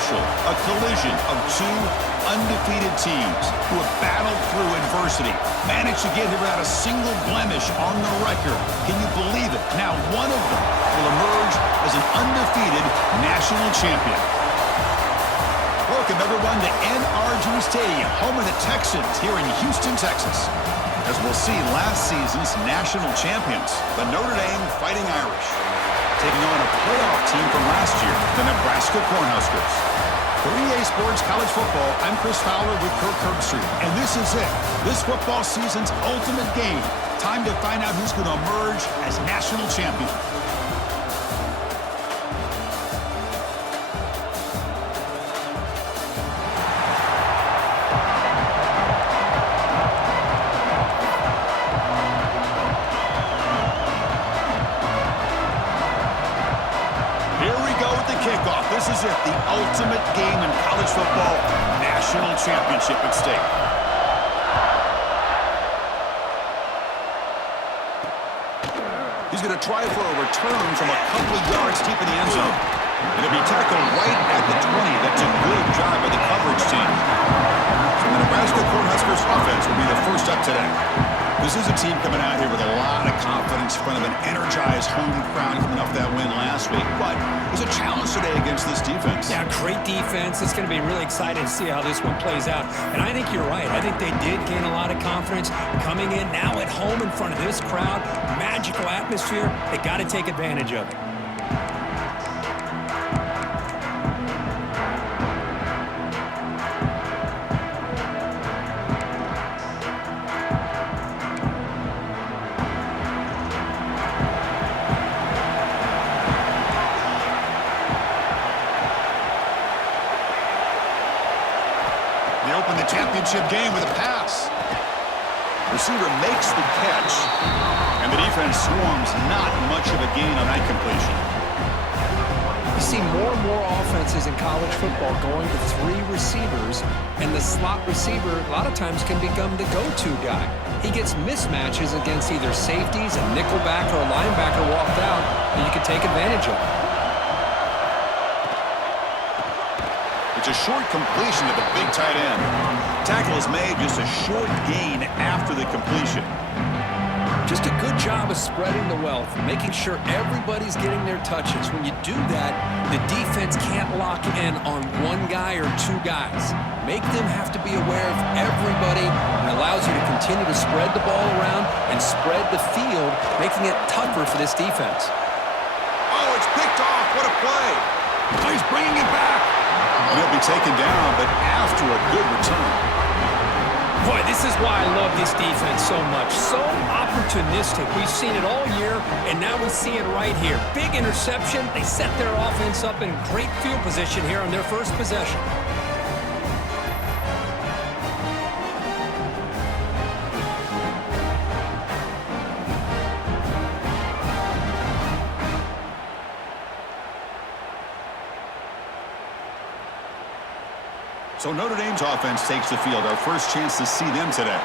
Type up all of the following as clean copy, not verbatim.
special. A collision of two undefeated teams who have battled through adversity, managed to get here without a single blemish on the record. Can you believe it? Now one of them will emerge as an undefeated national champion. Welcome, everyone, to NRG Stadium, home of the Texans here in Houston, Texas. As we'll see, last season's national champions, the Notre Dame Fighting Irish, taking on a playoff team from last year, the Nebraska Cornhuskers. For EA Sports College Football, I'm Chris Fowler with Kirk Herbstreit, and this is it. This football season's ultimate game. Time to find out who's going to emerge as national champion. This is it, the ultimate game in college football, national championship at stake. He's going to try for a return from a couple of yards deep in the end zone. It'll be tackled right at the 20. That's a good job by the coverage team. So the Nebraska Cornhuskers offense will be the first up today. This is a team coming out here with a lot of confidence in front of an energized home crowd coming off that win last week. But there's a challenge today against this defense. Yeah, great defense. It's going to be really exciting to see how this one plays out. And I think you're right. I think they did gain a lot of confidence coming in now at home in front of this crowd. Magical atmosphere. They got to take advantage of it. They open the championship game with a pass. Receiver makes the catch, and the defense swarms. Not much of a gain on that completion. You see more and more offenses in college football going to three receivers, and the slot receiver a lot of times can become the go-to guy. He gets mismatches against either safeties, a nickelback, or a linebacker walked out, and you can take advantage of it. It's a short completion to the big tight end. Tackle is made, just a short gain after the completion. Just a good job of spreading the wealth, making sure everybody's getting their touches. When you do that, the defense can't lock in on one guy or two guys. Make them have to be aware of everybody, and allows you to continue to spread the ball around and spread the field, making it tougher for this defense. Oh, it's picked off. What a play. Oh, he's bringing it back. And he'll be taken down, but after a good return. Boy, this is why I love this defense so much. So opportunistic. We've seen it all year, and now we see it right here. Big interception. They set their offense up in great field position here on their first possession. So Notre Dame's offense takes the field. Our first chance to see them today.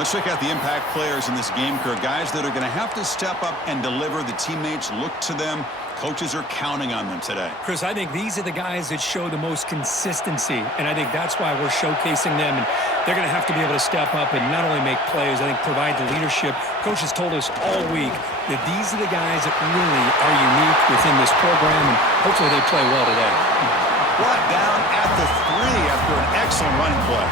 Let's check out the impact players in this game, Kirk. Guys that are going to have to step up and deliver. The teammates look to them. Coaches are counting on them today. Chris, I think these are the guys that show the most consistency, and I think that's why we're showcasing them. And they're going to have to be able to step up and not only make plays, I think provide the leadership. Coaches told us all week that these are the guys that really are unique within this program, and hopefully they play well today. Brought down at the 3 after an excellent running play.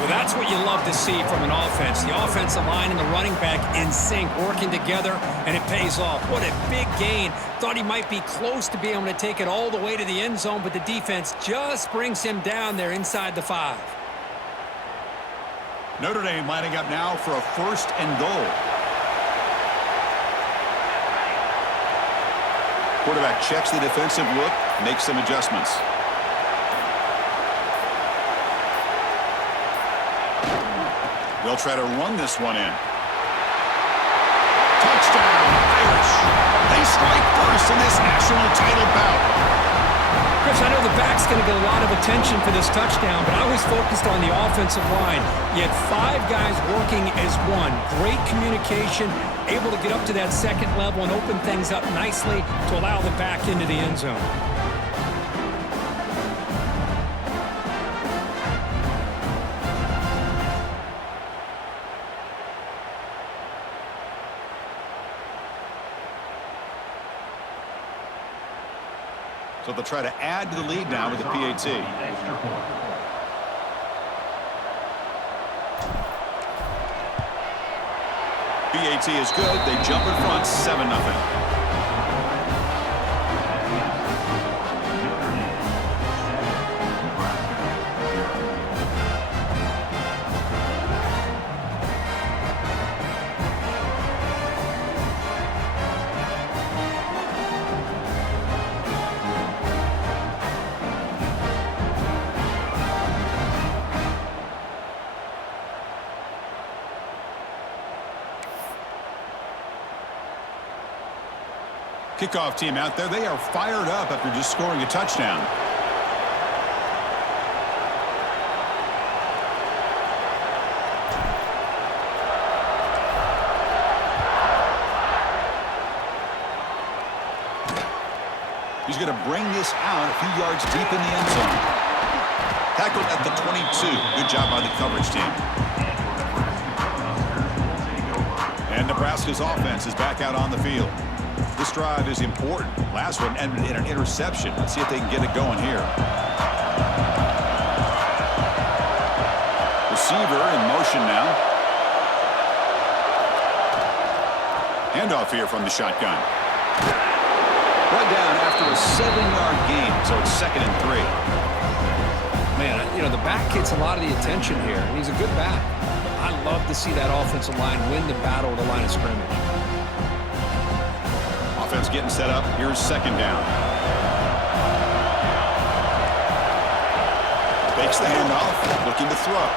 Well, that's what you love to see from an offense. The offensive line and the running back in sync, working together, and it pays off. What a big gain. Thought he might be close to being able to take it all the way to the end zone, but the defense just brings him down there inside the 5. Notre Dame lining up now for a 1st and goal. Quarterback checks the defensive look, makes some adjustments. They'll try to run this one in. Touchdown, Irish. They strike first in this national title bout. Chris, I know the back's going to get a lot of attention for this touchdown, but I was focused on the offensive line. You had 5 guys working as one. Great communication, able to get up to that second level and open things up nicely to allow the back into the end zone. but they'll try to add to the lead now with the PAT. PAT is good. They jump in front, 7-0. Kickoff team out there. They are fired up after just scoring a touchdown. He's going to bring this out a few yards deep in the end zone. Tackled at the 22. Good job by the coverage team. And Nebraska's offense is back out on the field. This drive is important. Last one ended in an interception. Let's see if they can get it going here. Receiver in motion now. Handoff here from the shotgun. Brought down after a 7-yard gain, so it's 2nd and 3. Man, you know, the back gets a lot of the attention here, and he's a good back. I love to see that offensive line win the battle at the line of scrimmage. Offense getting set up. Here's 2nd down. Fakes the handoff, looking to throw.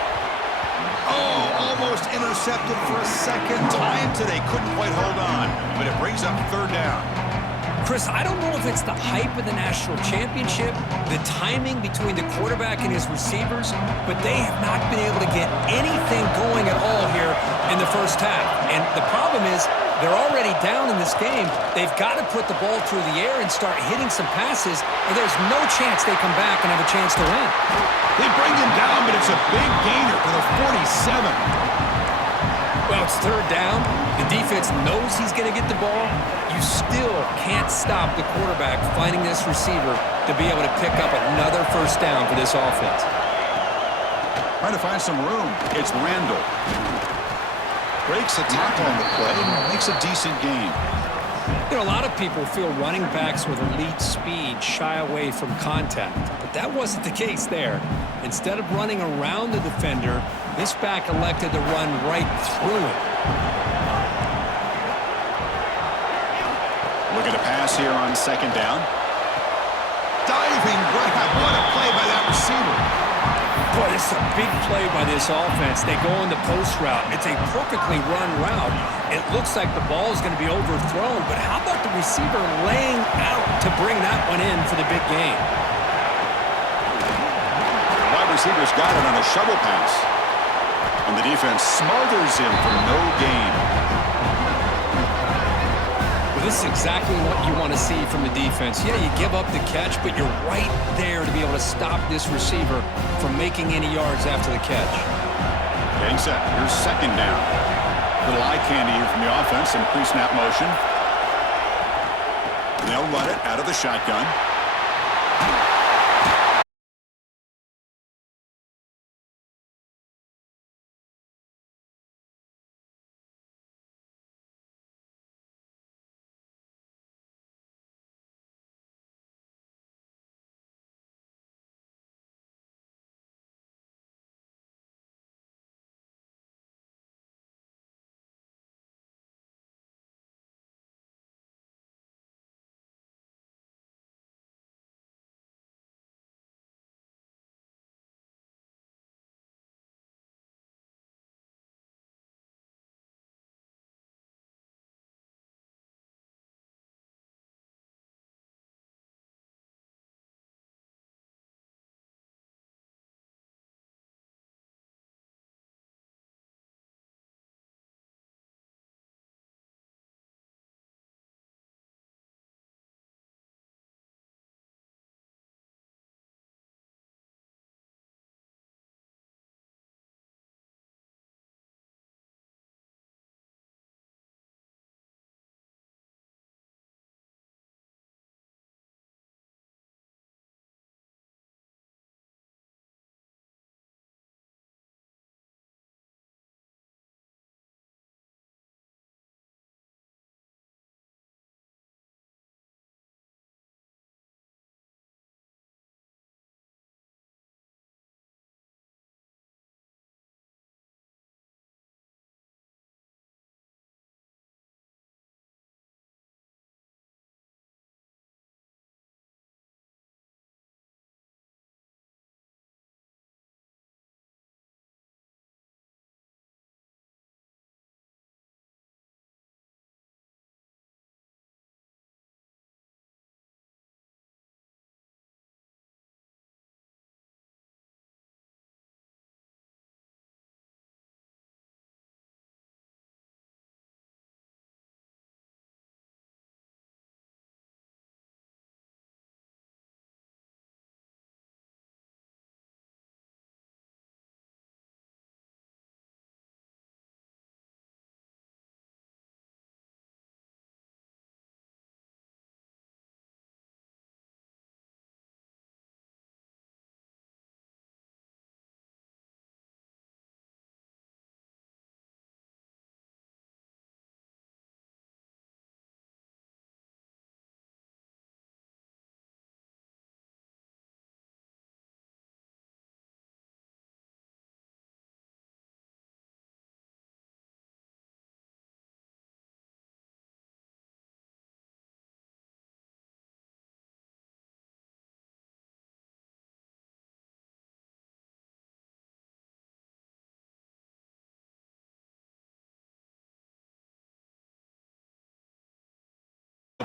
Oh, almost intercepted for a second time today. Couldn't quite hold on, but it brings up 3rd down. Chris, I don't know if it's the hype of the national championship, the timing between the quarterback and his receivers, but they have not been able to get anything going at all here in the first half. And the problem is they're already down in this game. They've got to put the ball through the air and start hitting some passes, or there's no chance they come back and have a chance to win. They bring him down, but it's a big gainer for the 47. Well, it's 3rd down. The defense knows he's going to get the ball. You still can't stop the quarterback finding this receiver to be able to pick up another 1st down for this offense. Trying to find some room. It's Randall. Breaks a tackle on the play and makes a decent gain. You know, a lot of people feel running backs with elite speed shy away from contact, but that wasn't the case there. Instead of running around the defender, this back elected to run right through it. Look at a pass here on 2nd down. Diving grab. What a play by that receiver. Boy, this is a big play by this offense. They go on the post route. It's a perfectly run route. It looks like the ball is going to be overthrown, but how about the receiver laying out to bring that one in for the big game? The wide receiver's got it on a shovel pass. And the defense smothers him for no gain. Well, this is exactly what you want to see from the defense. Yeah, you give up the catch, but you're right there to be able to stop this receiver from making any yards after the catch. Getting set. Here's 2nd down. Little eye candy here from the offense in pre-snap motion. And they'll run it out of the shotgun.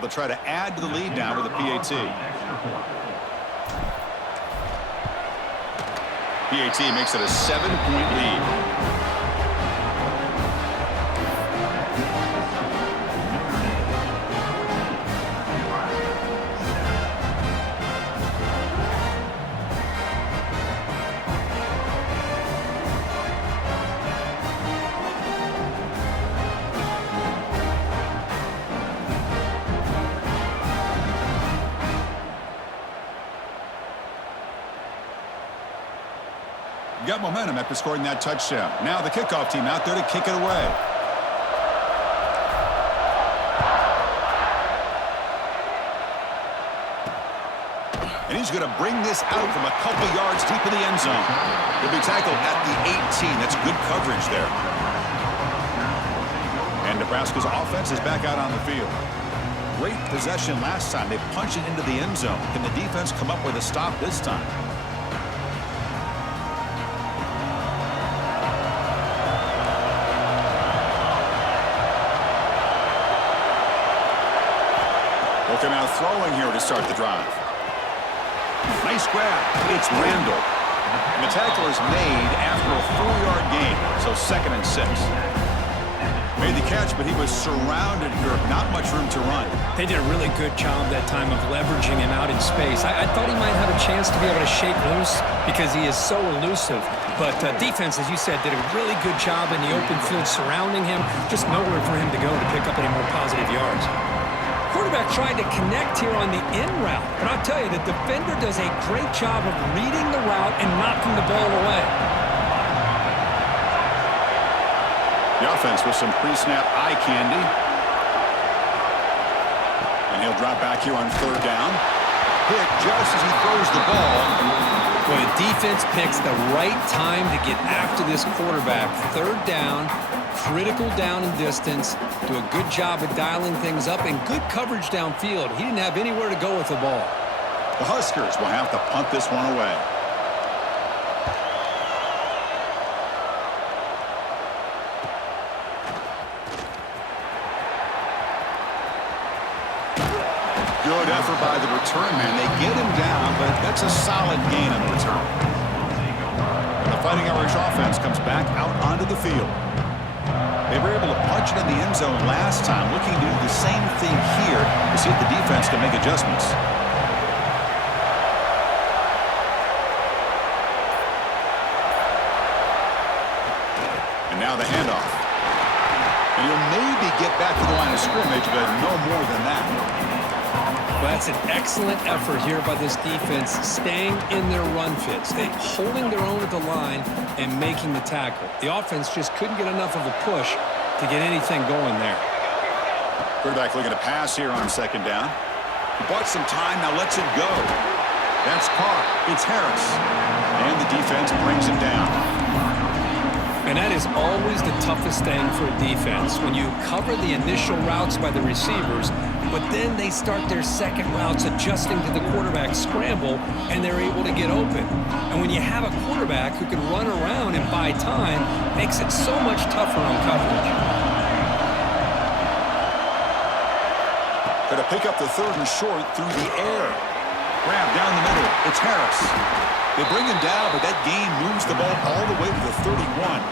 they'll try to add to the lead now with a PAT. PAT makes it a 7-point lead. Got momentum after scoring that touchdown. Now the kickoff team out there to kick it away. And he's going to bring this out from a couple yards deep in the end zone. He'll be tackled at the 18. That's good coverage there. And Nebraska's offense is back out on the field. Great possession last time. They punched it into the end zone. Can the defense come up with a stop this time? Looking out throwing here to start the drive. Nice grab. It's Randall. And the tackle is made after a 4-yard gain, so 2nd and 6. Made the catch, but he was surrounded here. Not much room to run. They did a really good job that time of leveraging him out in space. I thought he might have a chance to be able to shake loose because he is so elusive. But defense, as you said, did a really good job in the open field surrounding him. Just nowhere for him to go to pick up any more positive yards. Quarterback tried to connect here on the in route, but I'll tell you, the defender does a great job of reading the route and knocking the ball away. The offense with some pre-snap eye candy. And he'll drop back here on 3rd down. Hit just as he throws the ball. Boy, the defense picks the right time to get after this quarterback. 3rd down. Critical down and distance, do a good job of dialing things up, and good coverage downfield. He didn't have anywhere to go with the ball. The Huskers will have to punt this one away. Good effort by the return man. They get him down, but that's a solid gain on the return. And the Fighting Irish offense comes back out onto the field. They were able to punch it in the end zone last time, looking to do the same thing here to see if the defense can make adjustments. And now the handoff. And he'll maybe get back to the line of scrimmage, but no more than that. Well, that's an excellent effort here by this defense, staying in their run fits, holding their own at the line and making the tackle. The offense just couldn't get enough of a push to get anything going there. Quarterback looking to pass here on 2nd down. He bought some time, now lets it go. That's caught. It's Harris. And the defense brings him down. And that is always the toughest thing for a defense, when you cover the initial routes by the receivers, but then they start their second routes adjusting to the quarterback scramble, and they're able to get open. And when you have a quarterback who can run around and buy time, makes it so much tougher on coverage. Going to pick up the 3rd and short through the air. Grab down the middle. It's Harris. They bring him down, but that gain moves the ball all the way to the 31.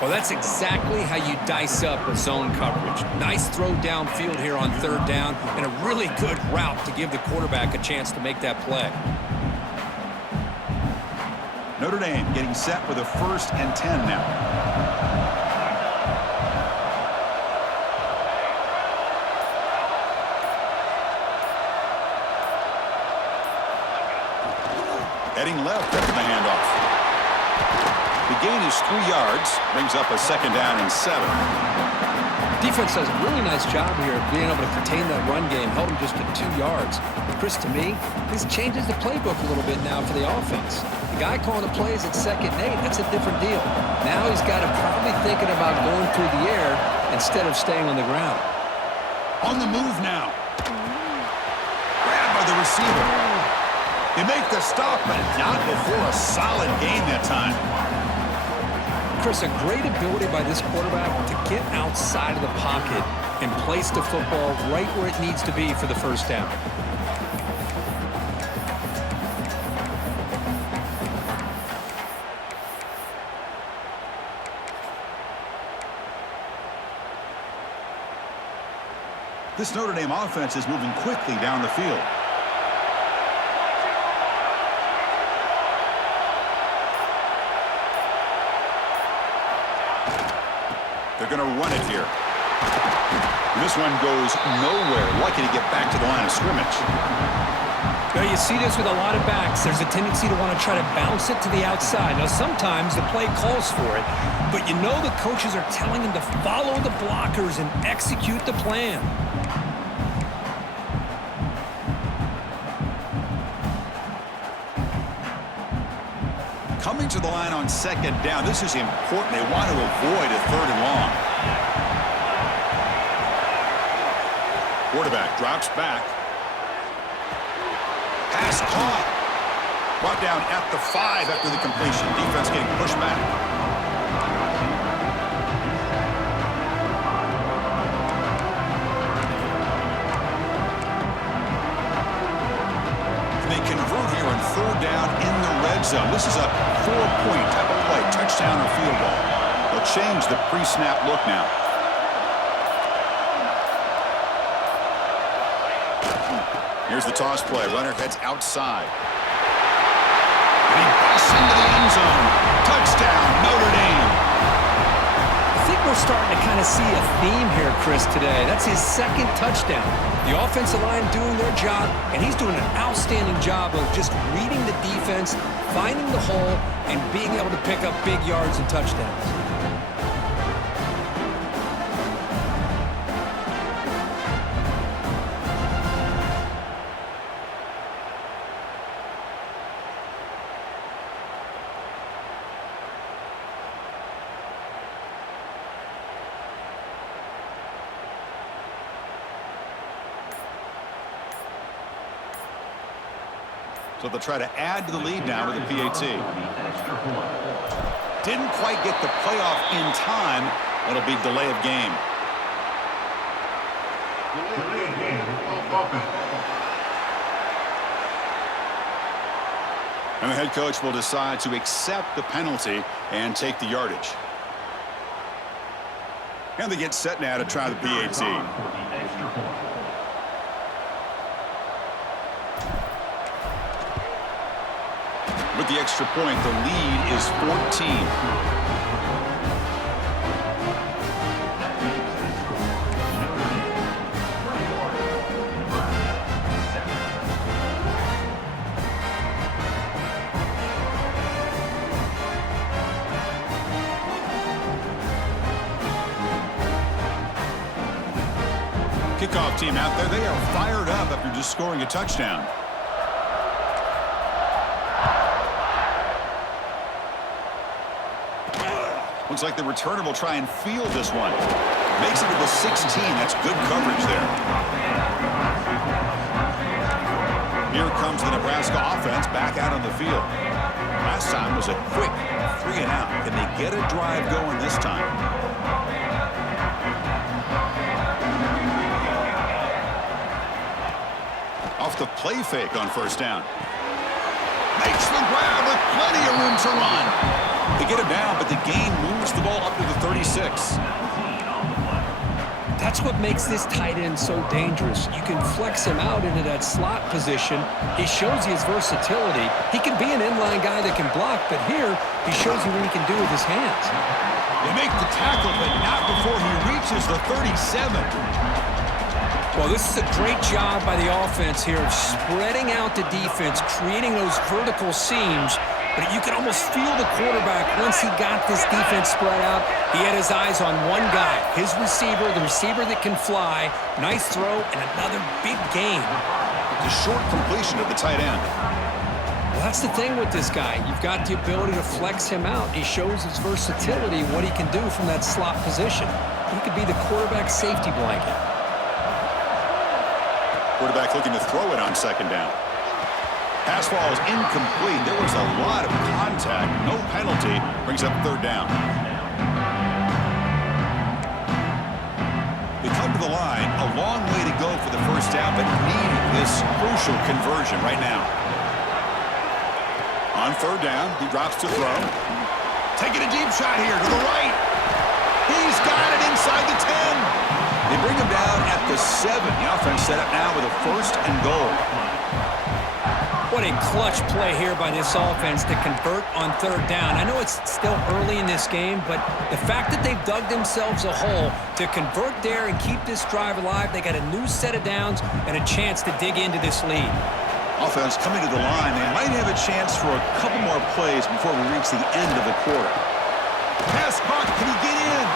Well, that's exactly how you dice up a zone coverage. Nice throw downfield here on 3rd down, and a really good route to give the quarterback a chance to make that play. Notre Dame getting set with a 1st and 10 now. Heading left after the handoff. The gain is 3 yards, brings up a 2nd down and 7. Defense does a really nice job here of being able to contain that run game, held him just to 2 yards. Chris, to me, this changes the playbook a little bit now for the offense. The guy calling the plays at 2nd and 8, that's a different deal. Now he's got him probably thinking about going through the air instead of staying on the ground. On the move now. Grabbed by the receiver. They make the stop, but not before a solid gain that time. Chris, a great ability by this quarterback to get outside of the pocket and place the football right where it needs to be for the first down. This Notre Dame offense is moving quickly down the field. They're going to run it here. This one goes nowhere. Lucky to get back to the line of scrimmage. Now, you see this with a lot of backs. There's a tendency to want to try to bounce it to the outside. Now, sometimes the play calls for it, but you know the coaches are telling them to follow the blockers and execute the plan. Coming to the line on second down. This is important. They want to avoid a third and long. Quarterback drops back. Pass caught. Brought down at the 5 after the completion. Defense getting pushed back. They convert here on third down in the red zone. This is a 4-point type of play, touchdown or field goal. They'll change the pre-snap look now. Here's the toss play. Runner heads outside. And he busts into the end zone. Touchdown, Notre Dame. I think we're starting to kind of see a theme here, Chris, today. That's his second touchdown. The offensive line doing their job, and he's doing an outstanding job of just reading the defense, finding the hole, and being able to pick up big yards and touchdowns. So they'll try to add to the lead now with a PAT. Didn't quite get the playoff in time. It'll be delay of game. And the head coach will decide to accept the penalty and take the yardage. And they get set now to try the PAT. With the extra point, the lead is 14. Kickoff team out there, they are fired up after just scoring a touchdown. Looks like the returner will try and field this one. Makes it to the 16. That's good coverage there. Here comes the Nebraska offense back out on the field. Last time was a quick 3 and out. Can they get a drive going this time? Off the play fake on first down. Makes the grab with plenty of room to run. They get him down, but the gain moves the ball up to the 36. That's what makes this tight end so dangerous. You can flex him out into that slot position. He shows you his versatility. He can be an inline guy that can block, but here he shows you what he can do with his hands. They make the tackle, but not before he reaches the 37. Well, this is a great job by the offense here of spreading out the defense, creating those vertical seams. But you can almost feel the quarterback once he got this defense spread out. He had his eyes on one guy, his receiver, the receiver that can fly. Nice throw and another big gain. The short completion of the tight end. Well, that's the thing with this guy. You've got the ability to flex him out. He shows his versatility, what he can do from that slot position. He could be the quarterback safety blanket. Quarterback looking to throw it on second down. Pass ball is incomplete. There was a lot of contact. No penalty. Brings up third down. the line. A long way to go for the first down, but needing this crucial conversion right now. On third down, he drops to throw. Taking a deep shot here to the right. He's got it inside the 10. They bring him down at the 7. The offense set up now with a first and goal. What a clutch play here by this offense to convert on third down. I know it's still early in this game, but the fact that they've dug themselves a hole to convert there and keep this drive alive, they got a new set of downs and a chance to dig into this lead. Offense coming to the line. They might have a chance for a couple more plays before we reach the end of the quarter. Pass caught. Can he get in?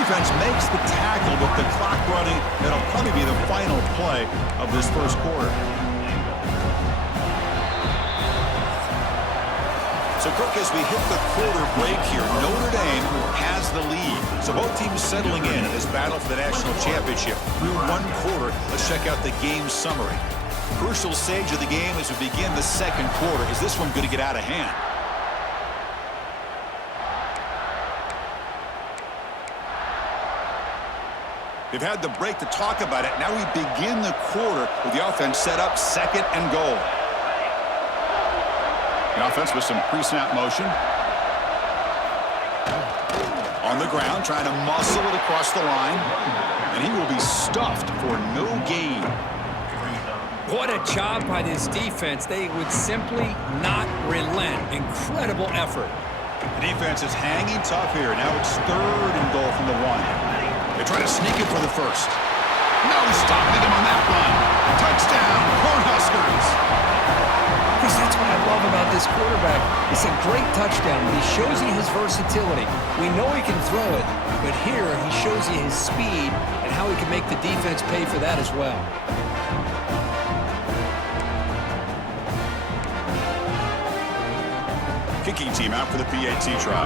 Defense makes the tackle with the clock running. That'll probably be the final play of this first quarter. So, Kirk, as we hit the quarter break here, Notre Dame has the lead. So both teams settling in this battle for the national championship. Through one quarter, let's check out the game summary. Crucial stage of the game as we begin the second quarter. Is this one going to get out of hand? They've had the break to talk about it. Now we begin the quarter with the offense set up second and goal. The offense with some pre-snap motion. On the ground, trying to muscle it across the line. And he will be stuffed for no gain. What a job by this defense. They would simply not relent. Incredible effort. The defense is hanging tough here. Now it's third and goal from the 1. They try to sneak it for the first. No stopping him on that run. Touchdown, Cornhuskers. Chris, that's what I love about this quarterback. It's a great touchdown. He shows you his versatility. We know he can throw it, but here he shows you his speed and how he can make the defense pay for that as well. Kicking team out for the PAT try.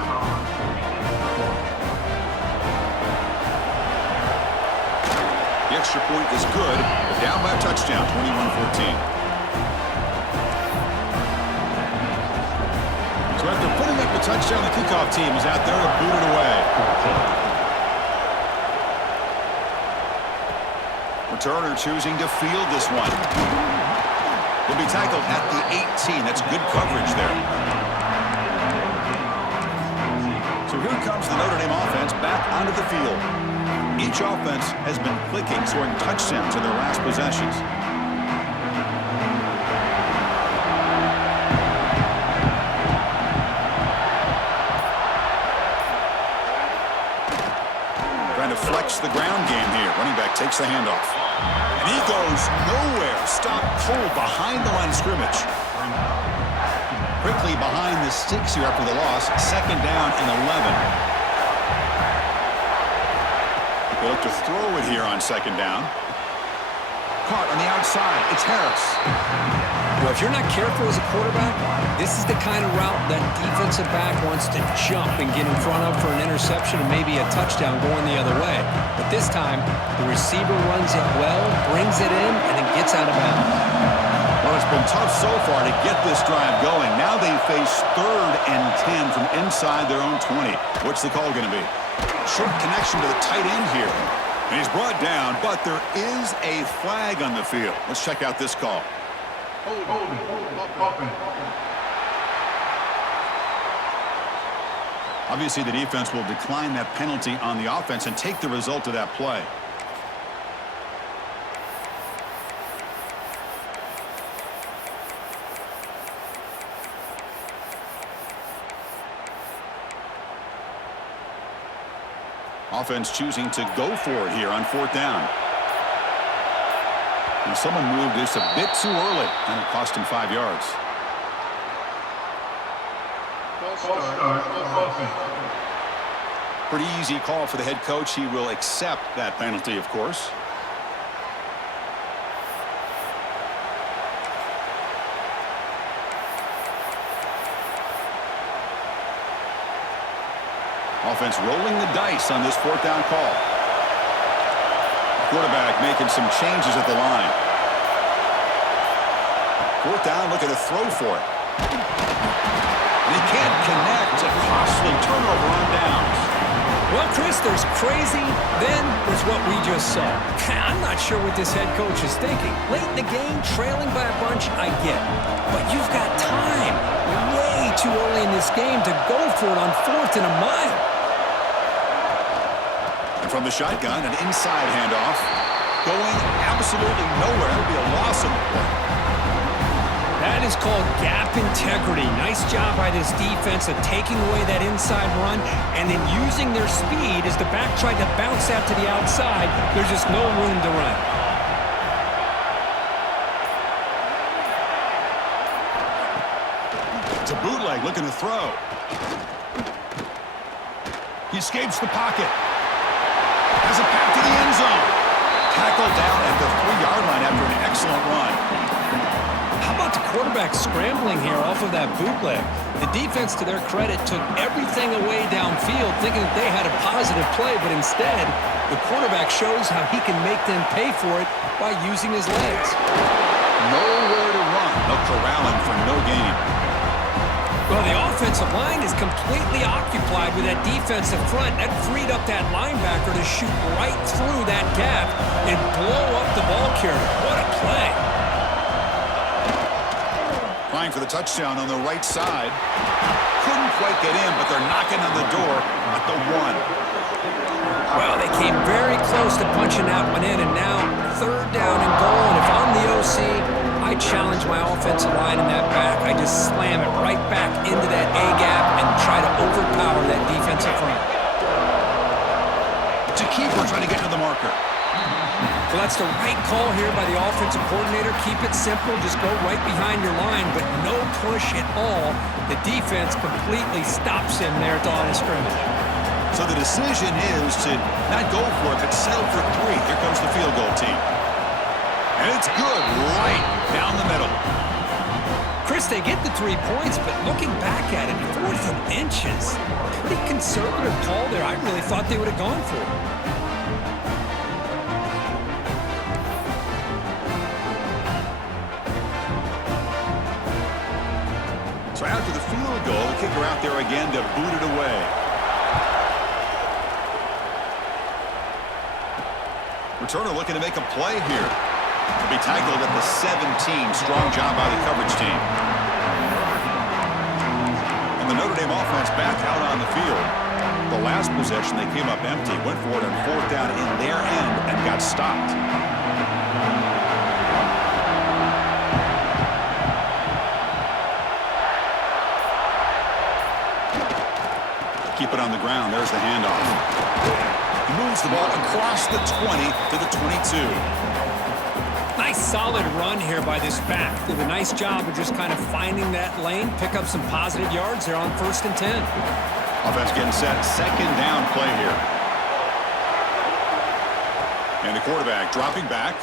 The extra point is good. They're down by a touchdown, 21-14. So after putting up the touchdown, the kickoff team is out there to boot it away. Returner choosing to field this one. Will be tackled at the 18. That's good coverage there. So here comes the Notre Dame offense back onto the field. Each offense has been clicking, scoring touchdowns in their last possessions. Trying to flex the ground game here. Running back takes the handoff. And he goes nowhere. Stopped cold behind the line of scrimmage. Quickly behind the sticks here after the loss. Second down and 11. They look to throw it here on second down. Caught on the outside. It's Harris. Well, if you're not careful as a quarterback, this is the kind of route that defensive back wants to jump and get in front of for an interception and maybe a touchdown going the other way. But this time, the receiver runs it well, brings it in, and it gets out of bounds. Well, it's been tough so far to get this drive going. Now they face third and 10 from inside their own 20. What's the call going to be? Short connection to the tight end here. And he's brought down, but there is a flag on the field. Let's check out this call. Obviously, the defense will decline that penalty on the offense and take the result of that play. Offense choosing to go for it here on fourth down. And someone moved this a bit too early, and it cost him 5 yards. Pretty easy call for the head coach. He will accept that penalty, of course. Offense rolling the dice on this fourth down call. Quarterback making some changes at the line. Fourth down, looking to throw for it. And he can't connect. A costly turnover on downs. Well, Chris, there's crazy, then there's what we just saw. I'm not sure what this head coach is thinking. Late in the game, trailing by a bunch, I get. But you've got time. Way too early in this game to go for it on 4th and a mile. And from the shotgun, an inside handoff. Going absolutely nowhere. It'll be a loss of the play. That is called gap integrity. Nice job by this defense of taking away that inside run and then using their speed as the back tried to bounce out to the outside. There's just no room to run. It's a bootleg looking to throw. He escapes the pocket. Has a path to the end zone. Tackled down at the 3-yard line after an excellent run. How about the quarterback scrambling here off of that bootleg? The defense, to their credit, took everything away downfield thinking that they had a positive play, but instead, the quarterback shows how he can make them pay for it by using his legs. Nowhere to run. No corralling for no gain. Well, the offensive line is completely occupied with that defensive front. That freed up that linebacker to shoot right through that gap and blow up the ball carrier. What a play. Trying for the touchdown on the right side. Couldn't quite get in, but they're knocking on the door at the 1. Well, they came very close to punching that one in, and now 3rd down and goal. And if I'm the OC, I challenge my offensive line in that back. I just slam it right back into that A-gap and try to overpower that defensive front. To keeper trying to get to the marker. Well, that's the right call here by the offensive coordinator. Keep it simple. Just go right behind your line, but no push at all. The defense completely stops him there at the line of scrimmage. So the decision is to not go for it, but settle for 3. Here comes the field goal team. And it's good right down the middle. Chris, they get the 3 points, but looking back at it, 4th and inches. Pretty conservative call there. I really thought they would have gone for it. So after the field goal, the kicker out there again to boot it away. Returner looking to make a play here. He'll be tackled at the 17. Strong job by the coverage team. And the Notre Dame offense back out on the field. The last possession, they came up empty. Went for it on 4th down in their end and got stopped. Keep it on the ground. There's the handoff. He moves the ball across the 20 to the 22. Nice solid run here by this back. Did a nice job of just kind of finding that lane, pick up some positive yards there on 1st and 10. Offense getting set. 2nd down play here. And the quarterback dropping back.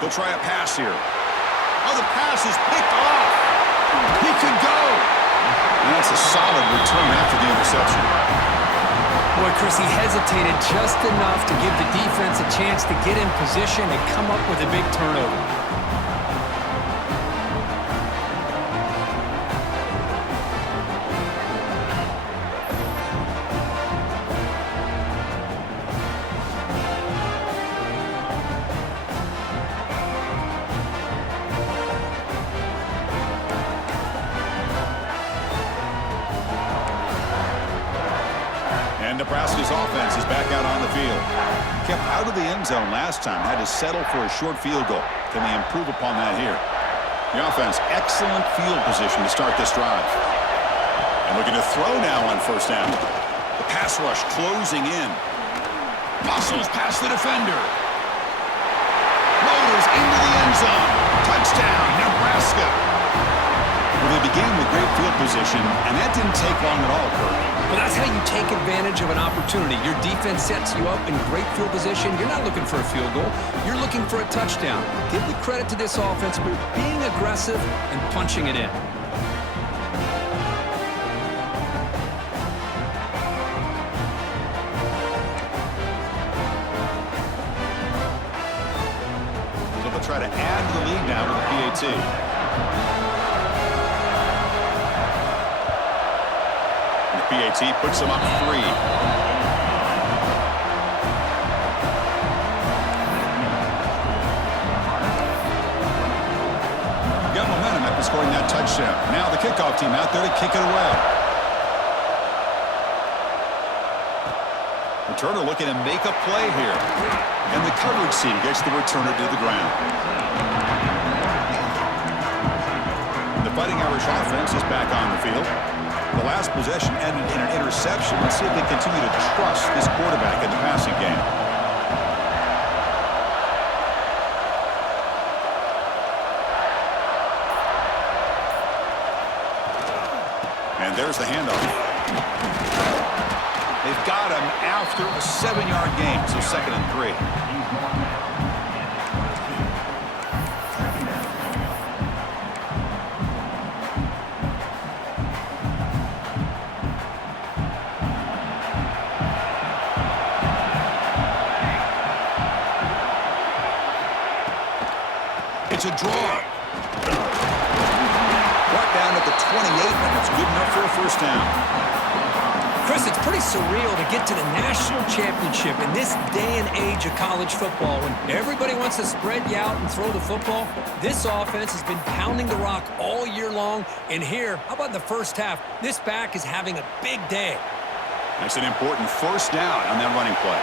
He'll try a pass here. Oh, the pass is picked off. He could go. And that's a solid return after the interception. Boy, Chris, he hesitated just enough to give the defense a chance to get in position and come up with a big turnover. Nebraska's offense is back out on the field. Kept out of the end zone last time. Had to settle for a short field goal. Can they improve upon that here? The offense, excellent field position to start this drive. And looking to throw now on 1st down. The pass rush closing in. Muscles past the defender. Motors into the end zone. Touchdown, Nebraska. Well, they began with great field position, and that didn't take long at all, Kurt. Well, that's how you take advantage of an opportunity. Your defense sets you up in great field position. You're not looking for a field goal. You're looking for a touchdown. Give the credit to this offense for being aggressive and punching it in. So they'll try to add to the lead now with the PAT. PAT puts them up 3. touchdown. Now the kickoff team out there to kick it away. Returner looking to make a play here. And the coverage team gets the returner to the ground. The Fighting Irish offense is back on the field. The last possession ended in an interception. Let's see if they continue to trust this quarterback in the passing game. And there's the handoff. They've got him after a 7-yard gain, so 2nd and 3. It's a draw. Brought down at the 28, and it's good enough for a first down. Chris, it's pretty surreal to get to the national championship in this day and age of college football when everybody wants to spread you out and throw the football. This offense has been pounding the rock all year long, and here, how about in the first half? This back is having a big day. That's an important first down on that running play.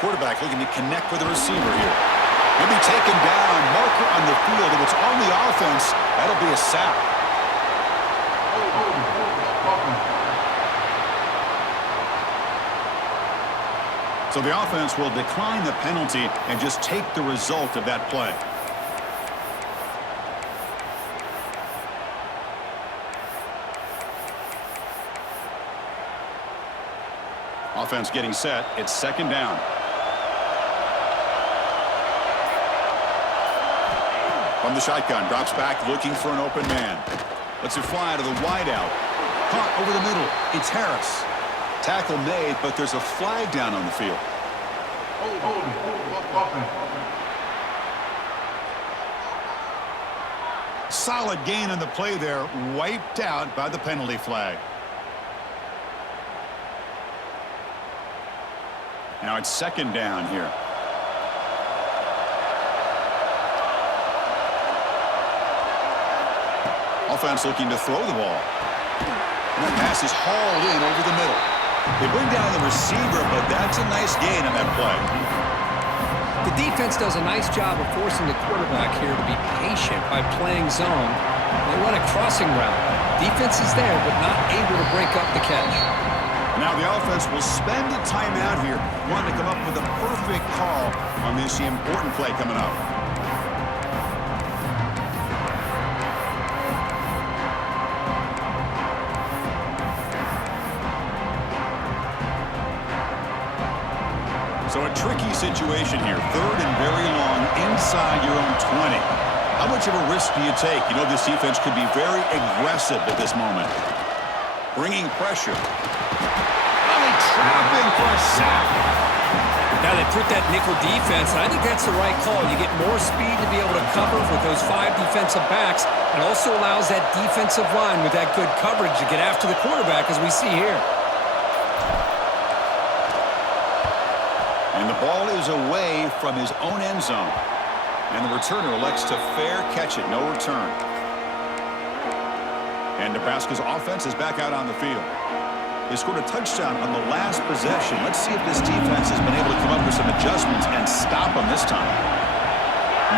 Quarterback looking to connect with the receiver here. He'll be taken down. Marker on the field. If it's on the offense, that'll be a sack. So the offense will decline the penalty and just take the result of that play. Offense getting set. It's 2nd down. From the shotgun, drops back looking for an open man. Lets it fly to the wideout. Caught over the middle. It's Harris. Tackle made, but there's a flag down on the field. Solid gain on the play there. Wiped out by the penalty flag. Now it's 2nd down here. Offense looking to throw the ball. And that pass is hauled in over the middle. They bring down the receiver, but that's a nice gain on that play. The defense does a nice job of forcing the quarterback here to be patient by playing zone. They run a crossing route. Defense is there, but not able to break up the catch. Now the offense will spend a timeout here, wanting to come up with a perfect call on this important play coming up. So a tricky situation here. 3rd and very long inside your own 20. How much of a risk do you take? You know this defense could be very aggressive at this moment. Bringing pressure. Really trapping for a sack. Now they put that nickel defense, and I think that's the right call. You get more speed to be able to cover with those 5 defensive backs. It also allows that defensive line with that good coverage to get after the quarterback, as we see here. And the ball is away from his own end zone. And the returner elects to fair catch it. No return. And Nebraska's offense is back out on the field. They scored a touchdown on the last possession. Let's see if this defense has been able to come up with some adjustments and stop them this time.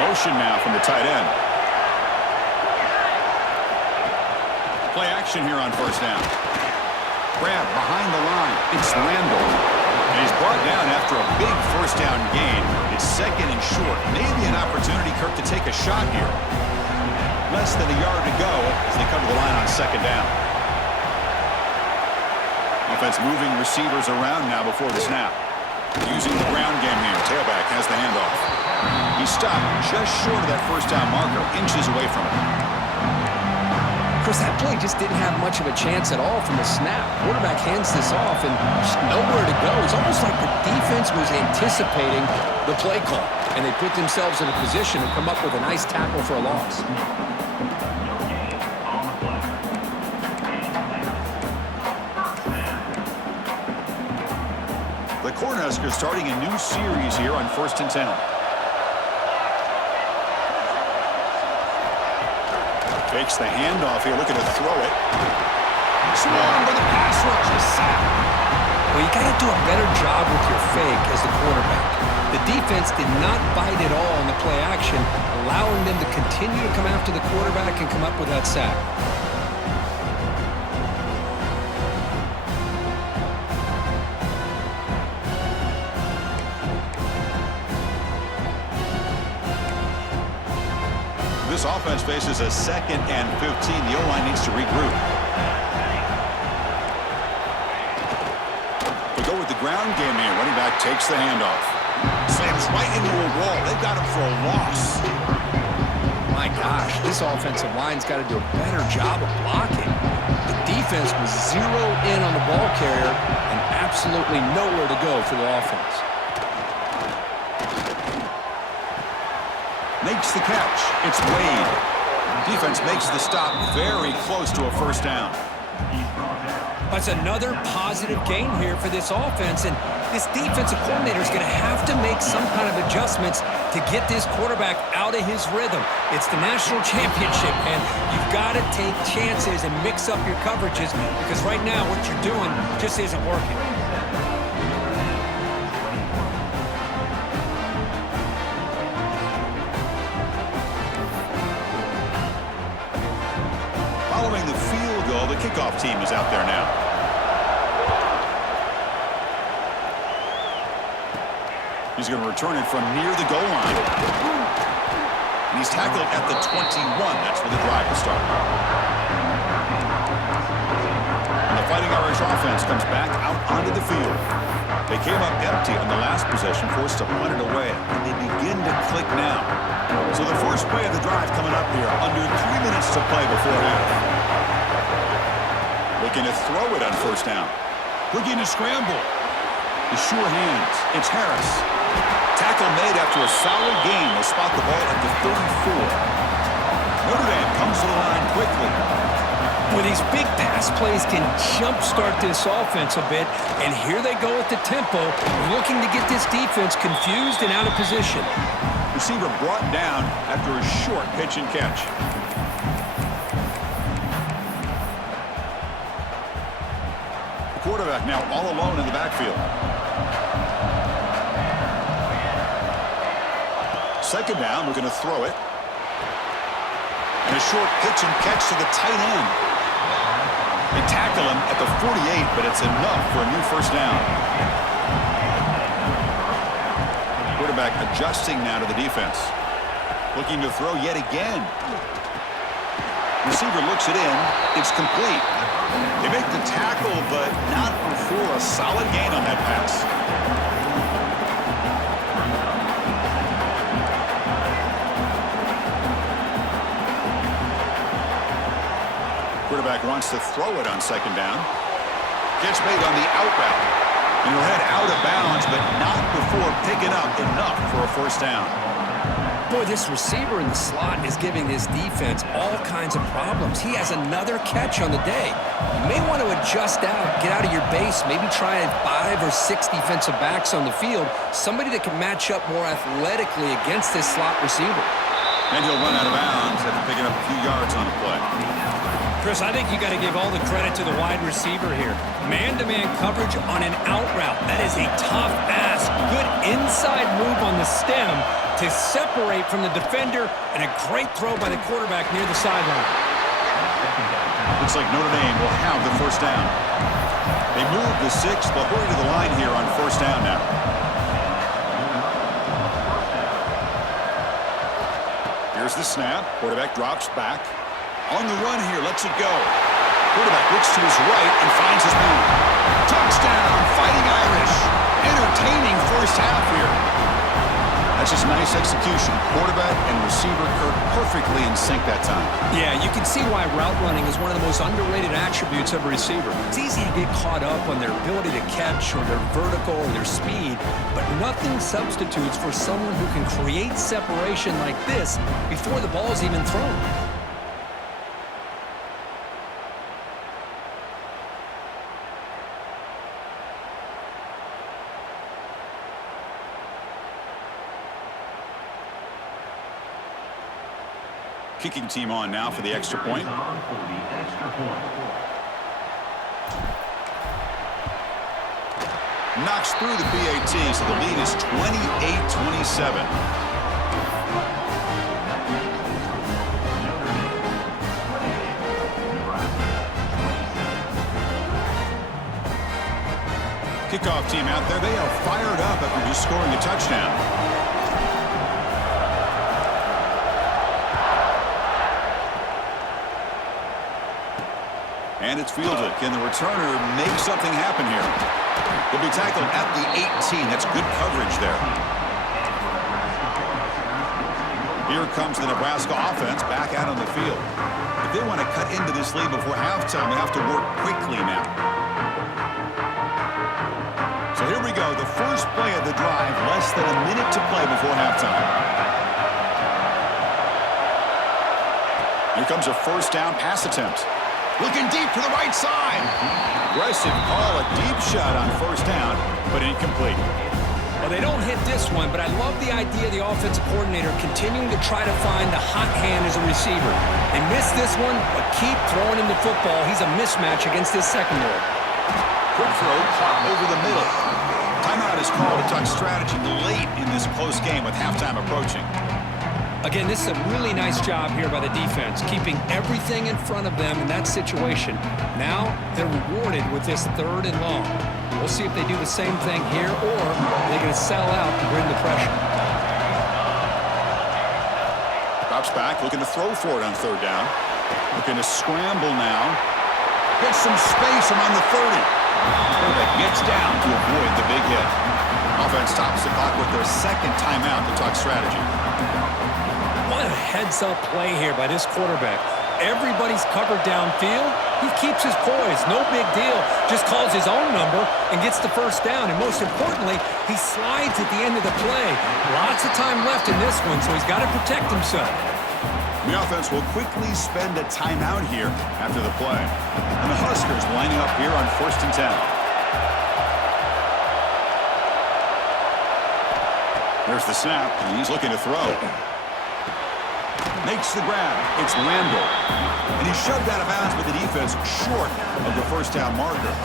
Motion now from the tight end. Play action here on first down. Grab behind the line. It's Randall. And he's brought down after a big first down gain. It's 2nd and short. Maybe an opportunity, Kirk, to take a shot here. Less than a yard to go as they come to the line on 2nd down. Offense moving receivers around now before the snap. Using the ground game here. Tailback has the handoff. He stopped just short of that first down marker, inches away from it. Chris, that play just didn't have much of a chance at all from the snap. Quarterback hands this off and just nowhere to go. It's almost like the defense was anticipating the play call, and they put themselves in a position to come up with a nice tackle for a loss. The Cornhuskers starting a new series here on 1st and 10. Fakes the handoff here, looking to throw it. Swarm with the pass rush, a sack. Well, you got to do a better job with your fake as the quarterback. The defense did not bite at all in the play action, allowing them to continue to come after the quarterback and come up with that sack. This offense faces a 2nd and 15. The O-line needs to regroup. We go with the ground game here. Running back takes the handoff. Slams right into a wall. They've got him for a loss. My gosh, this offensive line's got to do a better job of blocking. The defense was zeroed in on the ball carrier and absolutely nowhere to go for the offense. Makes the catch. It's Wade. Defense makes the stop very close to a first down. That's another positive gain here for this offense, and this defensive coordinator is going to have to make some kind of adjustments to get this quarterback out of his rhythm. It's the national championship, and you've got to take chances and mix up your coverages because right now what you're doing just isn't working. Following the field goal, the kickoff team is out there now. He's going to return it from near the goal line. And he's tackled at the 21. That's where the drive will start. And the Fighting Irish offense comes back out onto the field. They came up empty on the last possession, forced to punt it away. And they begin to click now. So the first play of the drive coming up here, under 3 minutes to play before half. Looking to throw it on first down. Looking to scramble. The sure hands. It's Harris. Tackle made after a solid gain. They spot the ball at the 34. Notre Dame comes to the line quickly. Well, these big pass plays can jumpstart this offense a bit, and here they go at the tempo, looking to get this defense confused and out of position. Receiver brought down after a short pitch and catch. The quarterback now all alone in the backfield. Second down, we're going to throw it. And a short pitch and catch to the tight end. They tackle him at the 48, but it's enough for a new first down. Quarterback adjusting now to the defense. Looking to throw yet again. Receiver looks it in. It's complete. They make the tackle, but not before a solid gain on that pass. Quarterback wants to throw it on second down. Catch made on the out route. And he'll head out of bounds, but not before picking up enough for a first down. Boy, this receiver in the slot is giving this defense all kinds of problems. He has another catch on the day. You may want to adjust out, get out of your base, maybe try 5 or 6 defensive backs on the field, somebody that can match up more athletically against this slot receiver. And he'll run out of bounds after picking up a few yards on the play. Chris, I think you got to give all the credit to the wide receiver here. Man-to-man coverage on an out route. That is a tough ask. Good inside move on the stem to separate from the defender, and a great throw by the quarterback near the sideline. Looks like Notre Dame will have the first down. They move the 6. They'll hurry to the line here on first down now. Here's the snap. Quarterback drops back. On the run here, lets it go. Quarterback looks to his right and finds his man. Touchdown, Fighting Irish. Entertaining first half here. That's just nice execution. Quarterback and receiver Kirk perfectly in sync that time. Yeah, you can see why route running is one of the most underrated attributes of a receiver. It's easy to get caught up on their ability to catch or their vertical or their speed, but nothing substitutes for someone who can create separation like this before the ball is even thrown. kicking team on now for the extra point. Knocks through the PAT, so the lead is 28-27. Kickoff team out there. They are fired up after just scoring a touchdown. And it's fielded. Can the returner make something happen here? He'll be tackled at the 18. That's good coverage there. Here comes the Nebraska offense back out on the field. If they want to cut into this lead before halftime, they have to work quickly now. So here we go. The first play of the drive. Less than a minute to play before halftime. Here comes a first down pass attempt. Looking deep to the right side. Aggressive call, a deep shot on first down, but incomplete. Well, they don't hit this one, but I love the idea of the offensive coordinator continuing to try to find the hot hand as a receiver. They missed this one, but keep throwing him the football. He's a mismatch against his secondary. Quick throw, caught over the middle. Timeout is called to talk strategy late in this close game with halftime approaching. Again, this is a really nice job here by the defense, keeping everything in front of them in that situation. Now they're rewarded with this 3rd and long. We'll see if they do the same thing here, or they're going to sell out and bring the pressure. Drops back, looking to throw for it on 3rd down. Looking to scramble now. Gets some space around the 30. That gets down to avoid the big hit. Offense stops the clock with their 2nd timeout to talk strategy. What a heads-up play here by this quarterback. Everybody's covered downfield. He keeps his poise. No big deal. Just calls his own number and gets the first down. And most importantly, he slides at the end of the play. Lots of time left in this one, so he's got to protect himself. The offense will quickly spend a timeout here after the play. And the Huskers lining up here on 1st and 10. There's the snap, and he's looking to throw. Makes the grab. It's Randall. And he's shoved out of bounds with the defense short of the first down marker.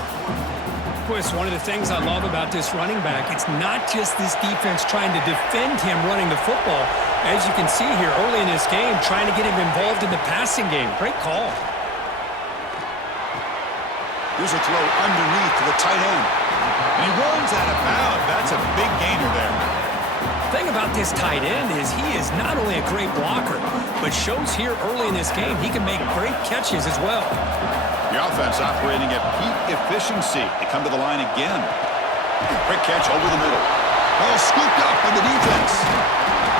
Chris, one of the things I love about this running back, it's not just this defense trying to defend him running the football. As you can see here early in this game, trying to get him involved in the passing game. Great call. Here's a throw underneath to the tight end. And he runs out of bounds. That's a big gainer there. The thing about this tight end is he is not only a great blocker, but shows here early in this game he can make great catches as well. The offense operating at peak efficiency. They come to the line again. Quick catch over the middle. Ball scooped up by the defense.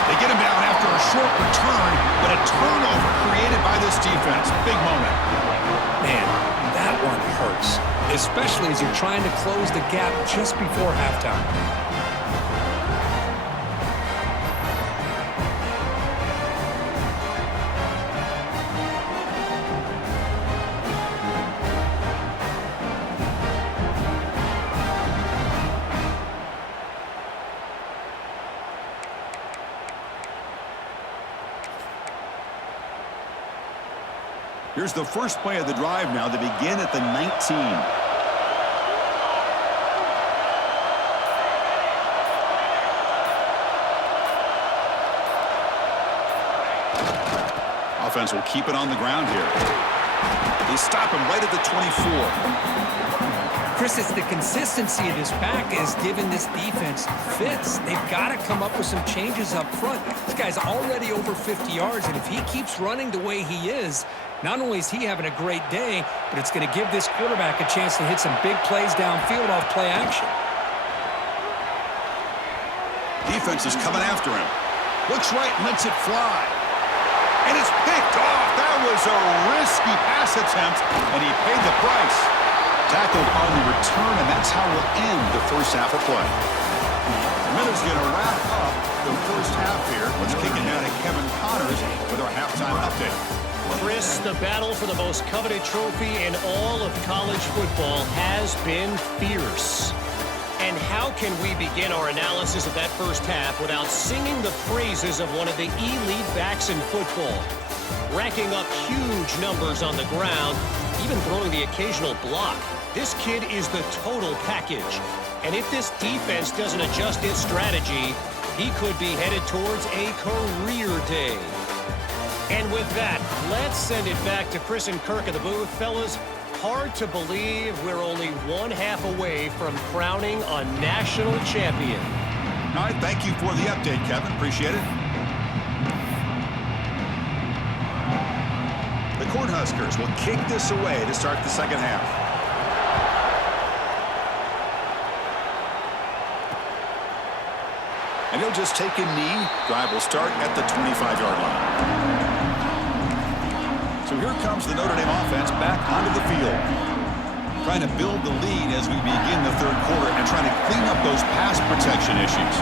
They get him down after a short return, but a turnover created by this defense. Big moment. Man, that one hurts, especially as you're trying to close the gap just before halftime. Here's the first play of the drive now. They begin at the 19. Offense will keep it on the ground here. They stop him right at the 24. Chris, it's the consistency of his back is giving this defense fits. They've got to come up with some changes up front. This guy's already over 50 yards, and if he keeps running the way he is, not only is he having a great day, but it's going to give this quarterback a chance to hit some big plays downfield off play action. Defense is coming after him. Looks right and lets it fly. And it's picked off. That was a risky pass attempt, and he paid the price. Tackled on the return, and that's how we'll end the first half of play. The minute's going to wrap up the first half here. Let's kick it down to Kevin Connors with our halftime update. Chris, the battle for the most coveted trophy in all of college football has been fierce. And how can we begin our analysis of that first half without singing the praises of one of the elite backs in football? racking up huge numbers on the ground, even throwing the occasional block. This kid is the total package. And if this defense doesn't adjust its strategy, he could be headed towards a career day. And with that, let's send it back to Chris and Kirk at the booth. Fellas, hard to believe we're only one half away from crowning a national champion. All right, thank you for the update, Kevin. Appreciate it. The Cornhuskers will kick this away to start the second half. And he'll just take a knee. Drive will start at the 25-yard line. So here comes the Notre Dame offense back onto the field. Trying to build the lead as we begin the third quarter and trying to clean up those pass protection issues.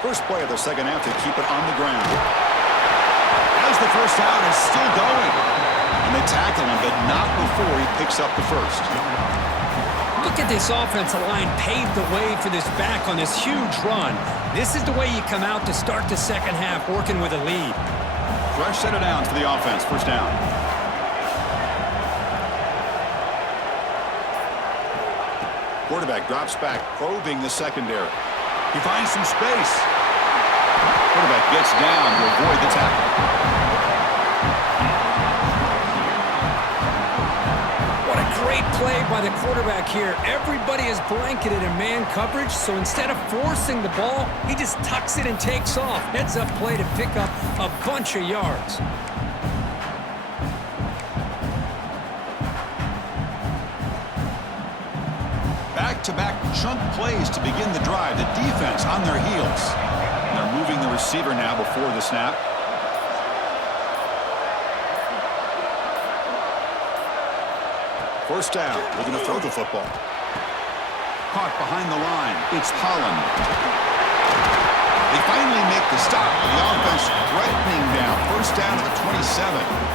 First play of the second half to keep it on the ground. As the first down is still going. And they tackle him, but not before he picks up the first. Look at this offensive line paved the way for this back on this huge run. This is the way you come out to start the second half, working with a lead. Fresh set of downs for the offense. First down. Quarterback drops back, probing the secondary. He finds some space. Quarterback gets down to avoid the tackle. What a great play by the quarterback here. Everybody is blanketed in man coverage, so instead of forcing the ball, he just tucks it and takes off. Heads up play to pick up a bunch of yards. Back-to-back chunk plays to begin the drive. The defense on their heels. And they're moving the receiver now before the snap. First down. We're going to throw the football. Caught behind the line. It's Holland. They finally make the stop. The offense threatening now. First down at the 27.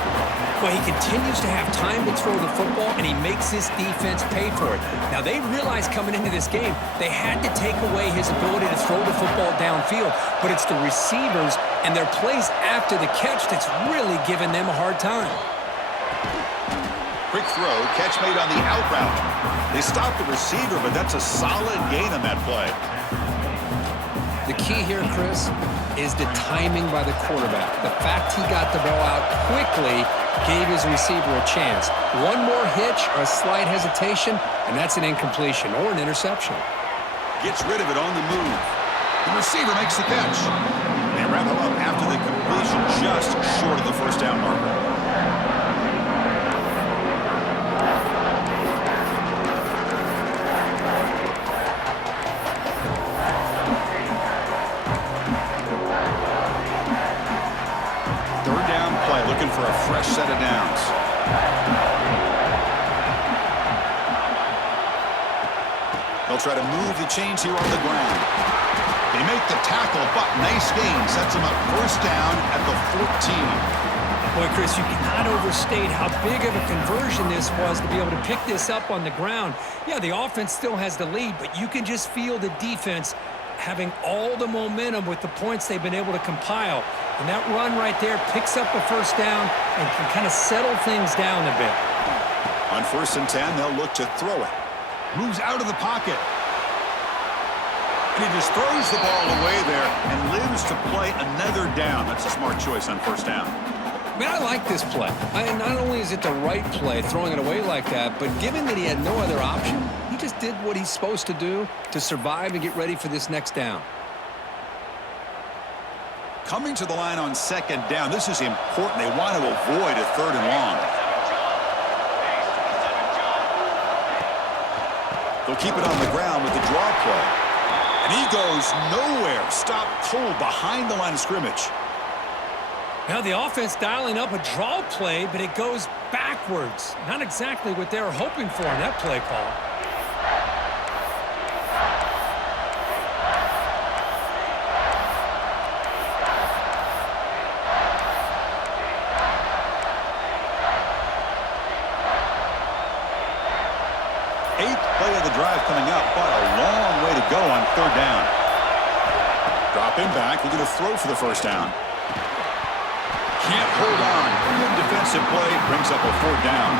Well, he continues to have time to throw the football, and he makes this defense pay for it. Now, they realized coming into this game, they had to take away his ability to throw the football downfield, but it's the receivers and their plays after the catch that's really giving them a hard time. Quick throw, catch made on the out route. They stopped the receiver, but that's a solid gain on that play. The key here, Chris, is the timing by the quarterback. The fact he got the ball out quickly gave his receiver a chance. One more hitch or a slight hesitation, and that's an incompletion or an interception. Gets rid of it on the move. The receiver makes the catch. They wrap him up after the completion, just short of the first down marker. Looking for a fresh set of downs. They'll try to move the chains here on the ground. They make the tackle, but nice gain. Sets them up first down at the 14. Boy, Chris, you cannot overstate how big of a conversion this was to be able to pick this up on the ground. Yeah, the offense still has the lead, but you can just feel the defense having all the momentum with the points they've been able to compile. And that run right there picks up a first down and can kind of settle things down a bit. On 1st and 10, they'll look to throw it. Moves out of the pocket. And he just throws the ball away there and lives to play another down. That's a smart choice on first down. Man, I like this play. Not only is it the right play, throwing it away like that, but given that he had no other option, he just did what he's supposed to do to survive and get ready for this next down. Coming to the line on second down, this is important. They want to avoid a third and long. They'll keep it on the ground with the draw play. And he goes nowhere. Stopped cold behind the line of scrimmage. Now the offense dialing up a draw play, but it goes backwards. Not exactly what they were hoping for in that play call. Drive coming up, but a long way to go on third down. Drop him back. Looking to throw for the first down. Can't hold on. Good defensive play. Brings up a 4th down.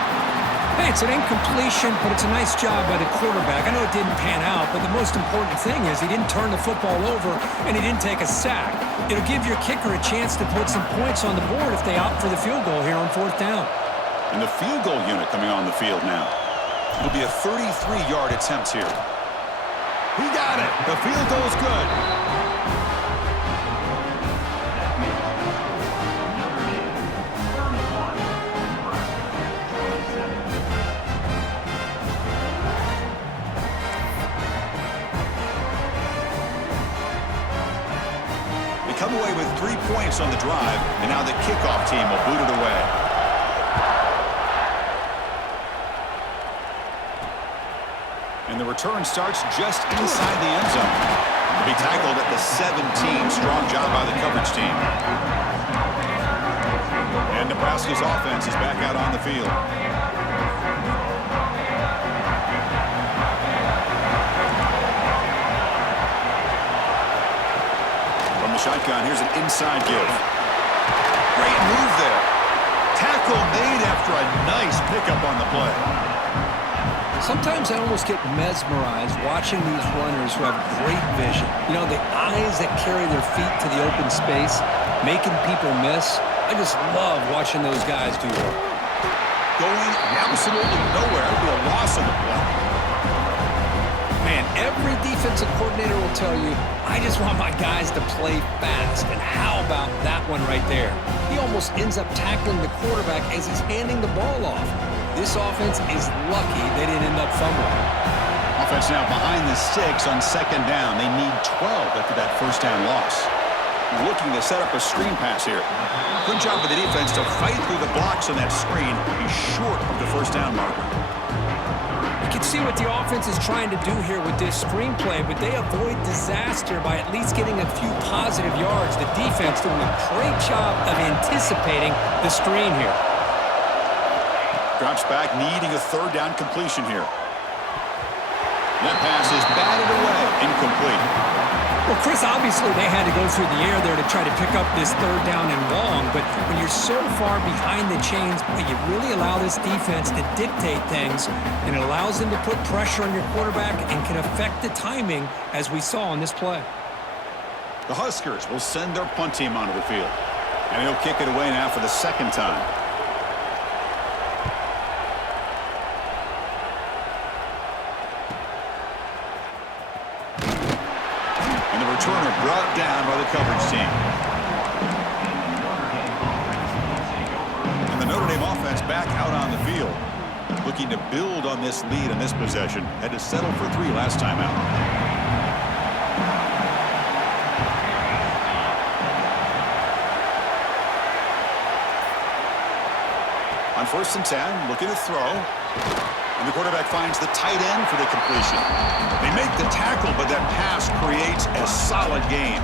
Hey, it's an incompletion, but it's a nice job by the quarterback. I know it didn't pan out, but the most important thing is he didn't turn the football over and he didn't take a sack. It'll give your kicker a chance to put some points on the board if they opt for the field goal here on 4th down. And the field goal unit coming on the field now. It'll be a 33-yard attempt here. He got it. The field goal's good. They come away with 3 points on the drive, and now the kickoff team will boot it away. And the return starts just inside the end zone. To be tackled at the 17. Strong job by the coverage team. And Nebraska's offense is back out on the field. From the shotgun, here's an inside give. Great move there. Tackle made after a nice pickup on the play. Sometimes I almost get mesmerized watching these runners who have great vision. You know, the eyes that carry their feet to the open space, making people miss. I just love watching those guys do work. Going absolutely nowhere. It'll be a loss on the play. Man, every defensive coordinator will tell you, I just want my guys to play fast. And how about that one right there? He almost ends up tackling the quarterback as he's handing the ball off. This offense is lucky they didn't end up fumbling. Offense now behind the 6 on 2nd down. They need 12 after that first down loss. Looking to set up a screen pass here. Good job by the defense to fight through the blocks on that screen. Be short of the first down marker. You can see what the offense is trying to do here with this screenplay, but they avoid disaster by at least getting a few positive yards. The defense doing a great job of anticipating the screen here. Drops back, needing a 3rd down completion here. That pass is batted away, incomplete. Well, Chris, obviously they had to go through the air there to try to pick up this 3rd down and long, but when you're so far behind the chains, boy, you really allow this defense to dictate things, and it allows them to put pressure on your quarterback and can affect the timing, as we saw on this play. The Huskers will send their punt team onto the field, and he'll kick it away now for the 2nd time. Returner brought down by the coverage team. And the Notre Dame offense back out on the field. Looking to build on this lead in this possession. Had to settle for 3 last time out. On 1st and 10, looking to throw. And the quarterback finds the tight end for the completion. They make the tackle, but that pass creates a solid gain.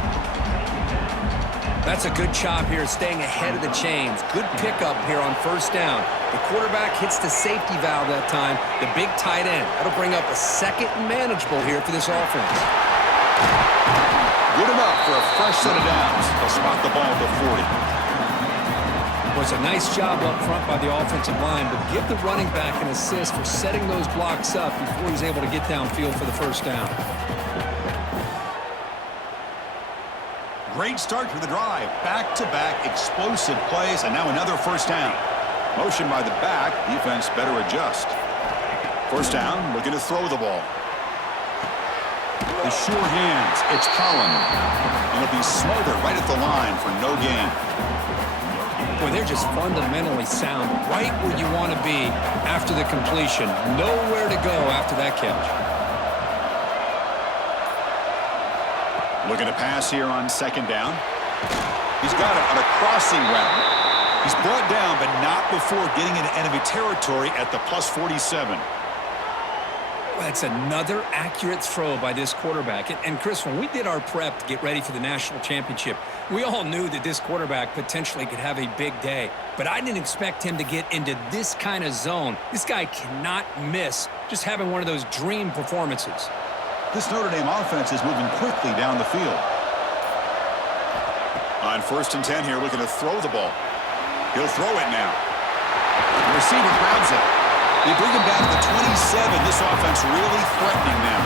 That's a good job here, staying ahead of the chains. Good pickup here on 1st down. The quarterback hits the safety valve that time, the big tight end. That'll bring up a 2nd and manageable here for this offense. Good enough for a fresh set of downs. They'll spot the ball at the 40. It was a nice job up front by the offensive line, but give the running back an assist for setting those blocks up before he's able to get downfield for the 1st down. Great start to the drive. Back-to-back explosive plays, and now another 1st down. Motion by the back. Defense better adjust. 1st down, looking to throw the ball. The sure hands. It's Holland. And it'll be smothered right at the line for no gain. Boy, they're just fundamentally sound, right where you want to be after the completion. Nowhere to go after that catch. Looking to pass here on 2nd down. He's got it on a crossing route. He's brought down, but not before getting into enemy territory at the +47. That's another accurate throw by this quarterback. And Chris, when we did our prep to get ready for the national championship, we all knew that this quarterback potentially could have a big day. But I didn't expect him to get into this kind of zone. This guy cannot miss just having one of those dream performances. This Notre Dame offense is moving quickly down the field. On 1st and 10 here, looking to throw the ball. He'll throw it now. The receiver grabs it. They bring him down to the 27. This offense really threatening them.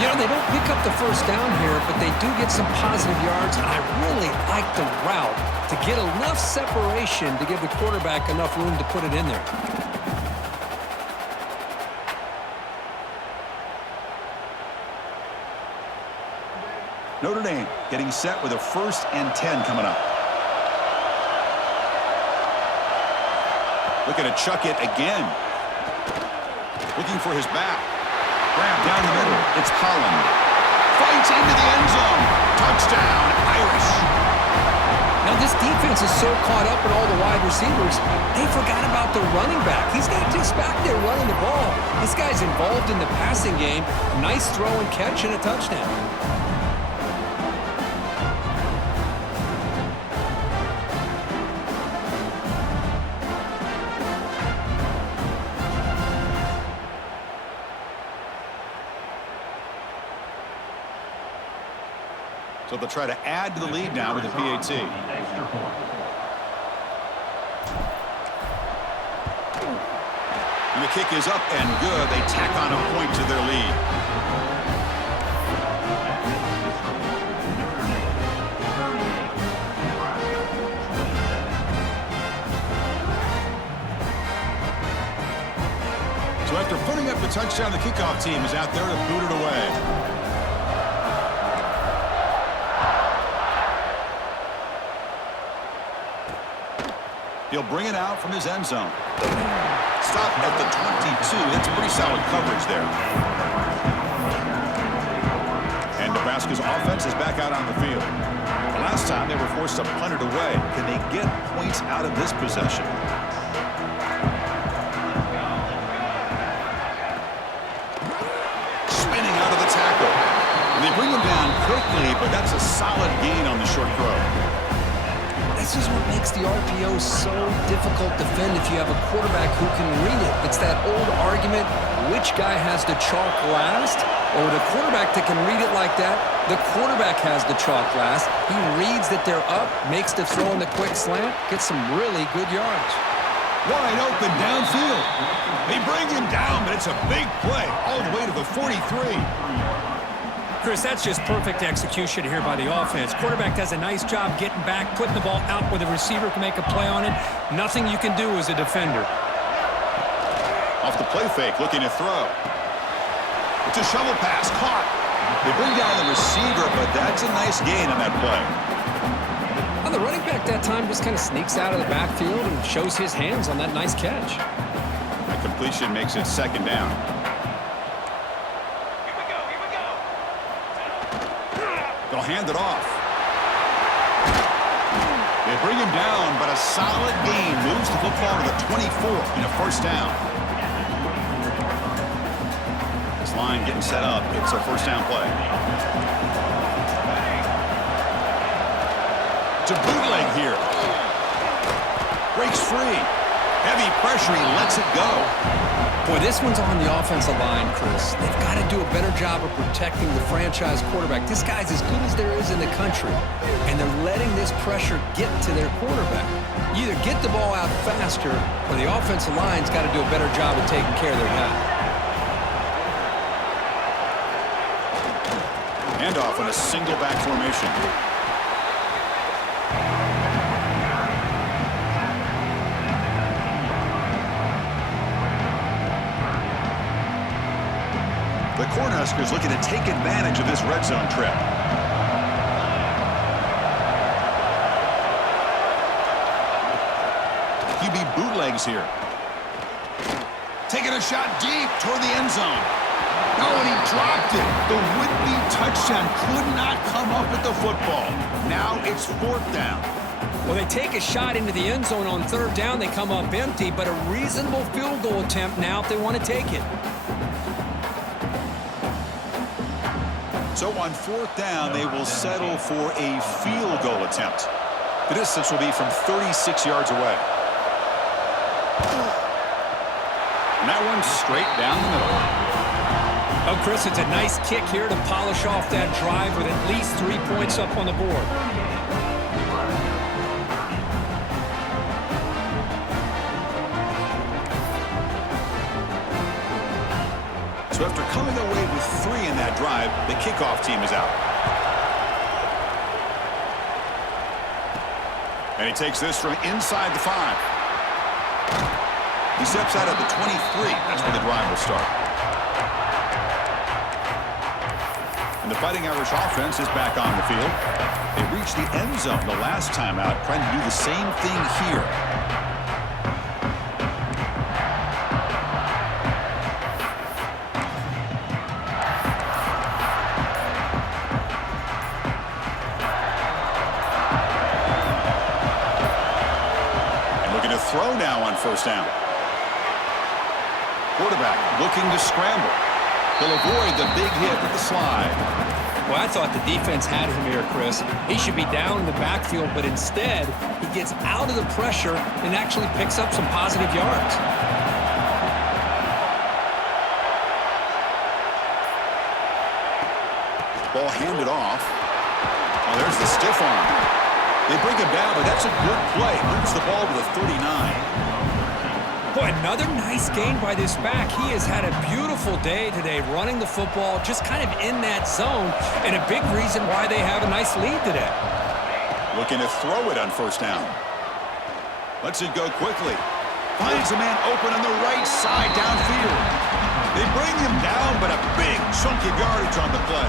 You know, they don't pick up the first down here, but they do get some positive yards, and I really like the route to get enough separation to give the quarterback enough room to put it in there. Notre Dame getting set with a 1st and 10 coming up. Looking to chuck it again. Looking for his back. Grab down the middle. It's Holland. Fights into the end zone. Touchdown, Irish. Now, this defense is so caught up in all the wide receivers, they forgot about the running back. He's not just back there running the ball. This guy's involved in the passing game. Nice throw and catch and a touchdown. So they'll try to add to the lead now with the PAT. And the kick is up and good. They tack on a point to their lead. So after putting up the touchdown, the kickoff team is out there to boot it away. He'll bring it out from his end zone. Stop at the 22. That's pretty solid coverage there. And Nebraska's offense is back out on the field. The last time they were forced to punt it away. Can they get points out of this possession? Spinning out of the tackle. And they bring him down quickly, but that's a solid gain on the short throw. This is what makes the RPO so difficult to defend if you have a quarterback who can read it. It's that old argument, which guy has the chalk last? Or the quarterback that can read it like that, the quarterback has the chalk last. He reads that they're up, makes the throw in the quick slant, gets some really good yards. Wide open downfield. They bring him down, but it's a big play all the way to the 43. Chris, that's just perfect execution here by the offense. Quarterback does a nice job getting back, putting the ball out where the receiver can make a play on it. Nothing you can do as a defender. Off the play fake, looking to throw. It's a shovel pass, caught. They bring down the receiver, but that's a nice gain on that play. Well, the running back that time just kind of sneaks out of the backfield and shows his hands on that nice catch. The completion makes it 2nd down. They'll hand it off. They bring him down, but a solid gain moves the football to the 24 in a 1st down. This line getting set up. It's a 1st down play. To bootleg here. Breaks free. Heavy pressure. He lets it go. Boy, this one's on the offensive line, Chris. They've got to do a better job of protecting the franchise quarterback. This guy's as good as there is in the country, and they're letting this pressure get to their quarterback. You either get the ball out faster, or the offensive line's got to do a better job of taking care of their guy. Handoff in a single back formation. The Cornhuskers looking to take advantage of this red zone trip. QB bootlegs here. Taking a shot deep toward the end zone. No, and he dropped it. The would-be touchdown could not come up with the football. Now it's 4th down. Well, they take a shot into the end zone on 3rd down. They come up empty, but a reasonable field goal attempt now if they want to take it. So on 4th down, they will settle for a field goal attempt. The distance will be from 36 yards away. And that one's straight down the middle. Oh, Chris, it's a nice kick here to polish off that drive with at least 3 points up on the board. So after coming away with 3 in that drive, the kickoff team is out. And he takes this from inside the 5. He steps out at the 23. That's where the drive will start. And the Fighting Irish offense is back on the field. They reached the end zone the last time out, trying to do the same thing here. Throw now on first down. Quarterback looking to scramble. He'll avoid the big hit with the slide. Well, I thought the defense had him here, Chris. He should be down in the backfield, but instead, he gets out of the pressure and actually picks up some positive yards. Ball handed off. Oh, there's the stiff arm. They bring him down, but that's a good play. Moves the ball to the 39. Boy, another nice gain by this back. He has had a beautiful day today running the football, just kind of in that zone, and a big reason why they have a nice lead today. Looking to throw it on first down. Lets it go quickly. Finds a man open on the right side downfield. They bring him down, but a big chunk of yardage on the play.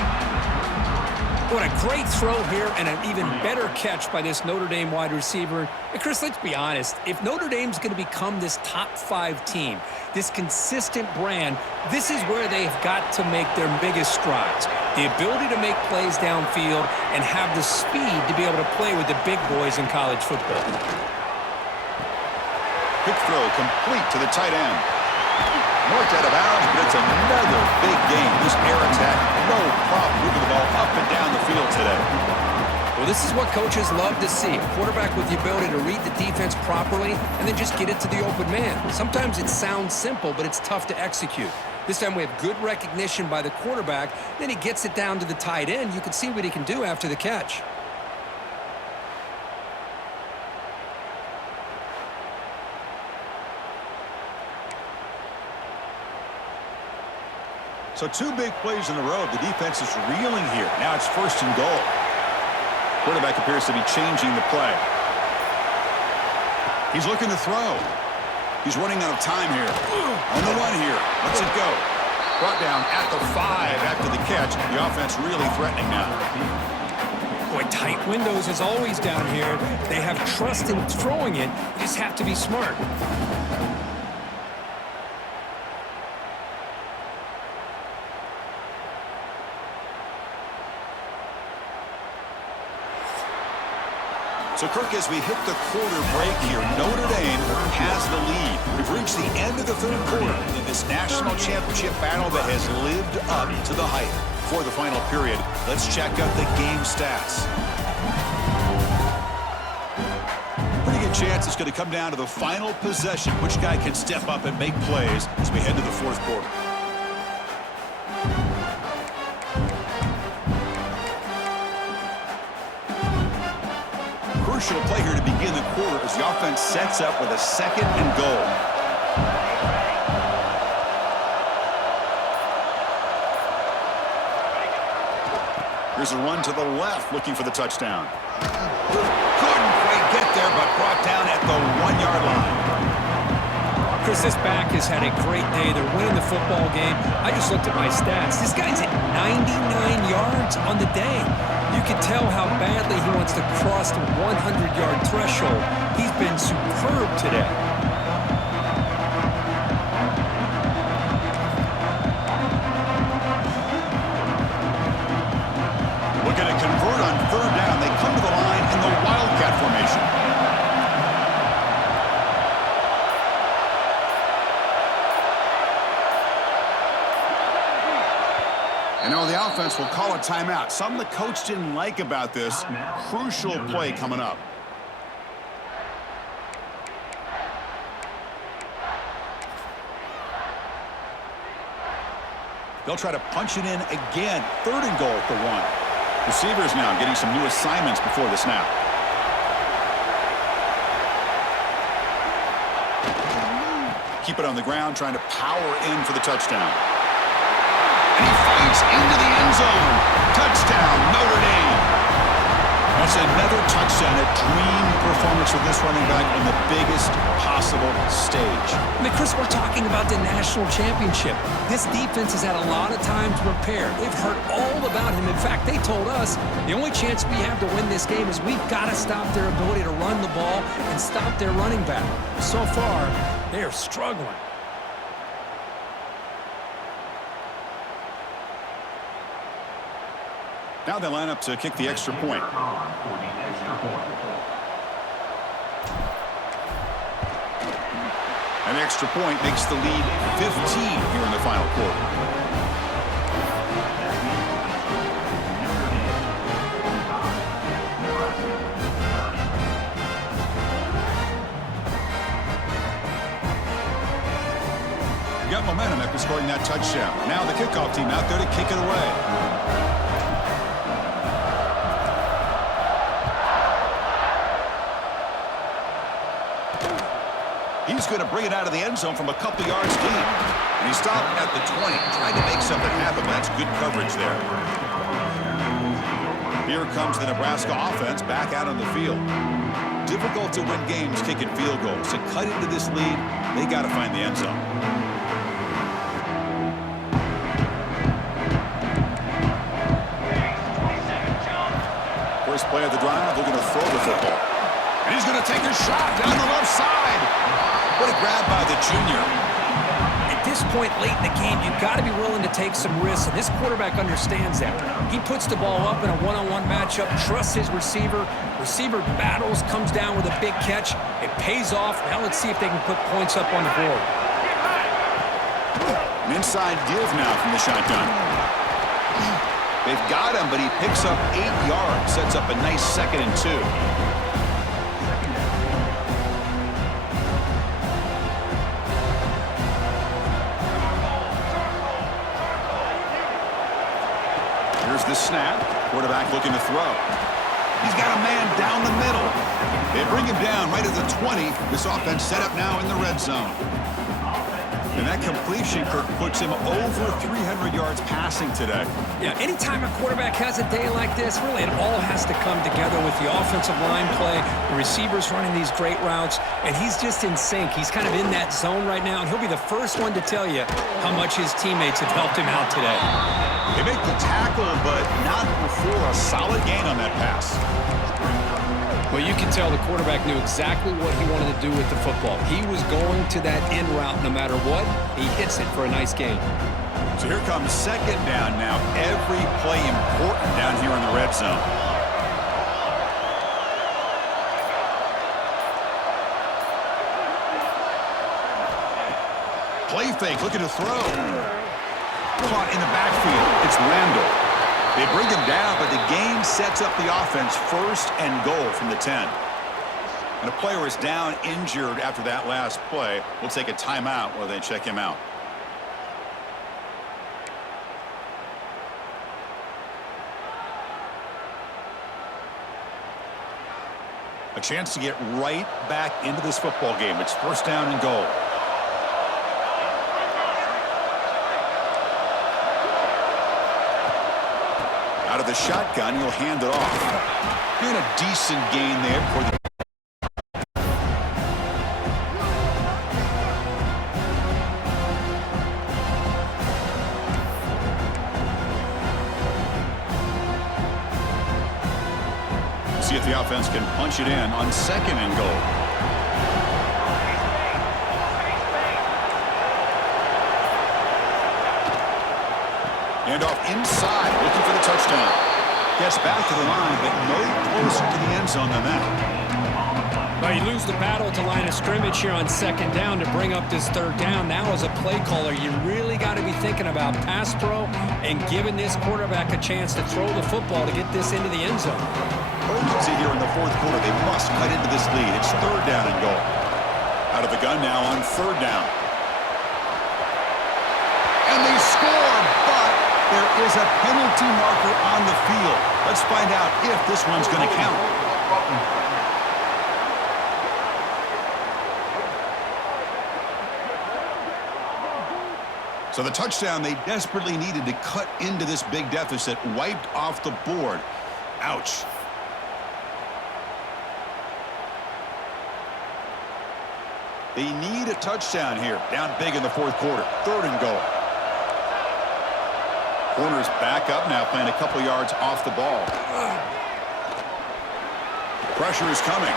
What a great throw here and an even better catch by this Notre Dame wide receiver. And Chris, let's be honest. If Notre Dame's going to become this top 5 team, this consistent brand, this is where they've got to make their biggest strides. The ability to make plays downfield and have the speed to be able to play with the big boys in college football. Quick throw complete to the tight end. Marked out of bounds, but it's another big game. This air attack, no problem moving the ball up and down the field today. Well, this is what coaches love to see. A quarterback with the ability to read the defense properly and then just get it to the open man. Sometimes it sounds simple, but it's tough to execute. This time we have good recognition by the quarterback. Then he gets it down to the tight end. You can see what he can do after the catch. So 2 big plays in a row. The defense is reeling here. Now it's first and goal. Quarterback appears to be changing the play. He's looking to throw. He's running out of time here. On the run here. Let's it go. Brought down at the 5 after the catch. The offense really threatening now. Boy, tight windows as always down here. They have trust in throwing it. You just have to be smart. So, Kirk, as we hit the quarter break here, Notre Dame has the lead. We've reached the end of the 3rd quarter in this national championship battle that has lived up to the hype. For the final period, let's check out the game stats. Pretty good chance it's going to come down to the final possession. Which guy can step up and make plays as we head to the 4th quarter. Crucial play here to begin the quarter as the offense sets up with a 2nd and goal. Here's a run to the left looking for the touchdown. Couldn't quite get there, but brought down at the 1-yard line. Chris, this back has had a great day. They're winning the football game. I just looked at my stats. This guy's at 99 yards on the day. You can tell how badly he wants to cross the 100-yard threshold. He's been superb today. Looking to convert on 3rd down. They come to the line in the Wildcat formation. And now the offense will call a timeout. Something the coach didn't like about this. Crucial play coming up. They'll try to punch it in again. 3rd and goal at the 1. Receivers now getting some new assignments before the snap. keep it on the ground, trying to power in for the touchdown. And he fights into the end zone. Touchdown, Notre Dame. That's another touchdown, a dream performance for this running back on the biggest possible stage. I mean, Chris, we're talking about the national championship. This defense has had a lot of time to prepare. They've heard all about him. In fact, they told us the only chance we have to win this game is we've got to stop their ability to run the ball and stop their running back. So far, they are struggling. Now they line up to kick the extra point. An extra point makes the lead 15 here in the final quarter. You got momentum after scoring that touchdown. Now the kickoff team out there to kick it away. He's going to bring it out of the end zone from a couple yards deep. And he stopped at the 20, trying to make something happen. That's good coverage there. Here comes the Nebraska offense back out on the field. Difficult to win games kicking field goals. To cut into this lead, they got to find the end zone. First play of the drive, they're going to throw the football. And he's going to take a shot down the left side. What a grab by the junior. At this point late in the game, you've got to be willing to take some risks, and this quarterback understands that. He puts the ball up in a one-on-one matchup, trusts his receiver. Receiver battles, comes down with a big catch. It pays off. Now let's see if they can put points up on the board. An inside give now from the shotgun. They've got him, but he picks up 8 yards, sets up a nice 2nd and 2. The snap. Quarterback looking to throw. He's got a man down the middle. They bring him down right at the 20. This offense set up now in the red zone. And that completion, Kirk, puts him over 300 yards passing today. Yeah, anytime a quarterback has a day like this, really it all has to come together with the offensive line play, the receivers running these great routes, and he's just in sync. He's kind of in that zone right now, and he'll be the first one to tell you how much his teammates have helped him out today. They make the tackle, but not before a solid gain on that pass. Well, you can tell the quarterback knew exactly what he wanted to do with the football. He was going to that in route no matter what. He hits it for a nice gain. So here comes 2nd down now. Every play important down here in the red zone. Play fake, looking to throw. Caught in the backfield. It's Randall. They bring him down, but the game sets up the offense 1st and goal from the 10. And a player is down injured after that last play. We'll take a timeout while they check him out. A chance to get right back into this football game. It's 1st down and goal. Out of the shotgun, he'll hand it off. Doing a decent gain there for the... See if the offense can punch it in on 2nd and goal. And off inside, looking for the touchdown. Gets back to the line, but no closer to the end zone than that. Well, you lose the battle at the line of scrimmage here on 2nd down to bring up this 3rd down. Now as a play caller, you really got to be thinking about pass pro and giving this quarterback a chance to throw the football to get this into the end zone. Urgency here in the 4th quarter. They must cut into this lead. It's 3rd down and goal. Out of the gun now on 3rd down. And they score, but there is a penalty marker on the field. Let's find out if this one's going to count. So the touchdown they desperately needed to cut into this big deficit wiped off the board. Ouch. They need a touchdown here. Down big in the fourth quarter. 3rd and goal. Corner's back up now, playing a couple yards off the ball. Pressure is coming.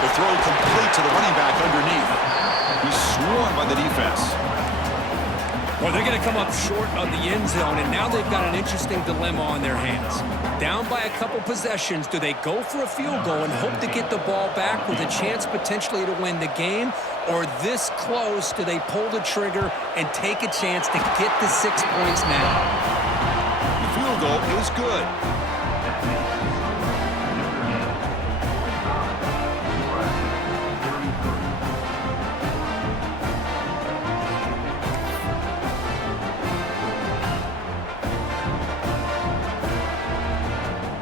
The throw complete to the running back underneath. He's swarmed by the defense. Well, they're going to come up short of the end zone, and now they've got an interesting dilemma on their hands. Down by a couple possessions, do they go for a field goal and hope to get the ball back with a chance potentially to win the game? Or this close, do they pull the trigger and take a chance to get the 6 points now? The field goal is good.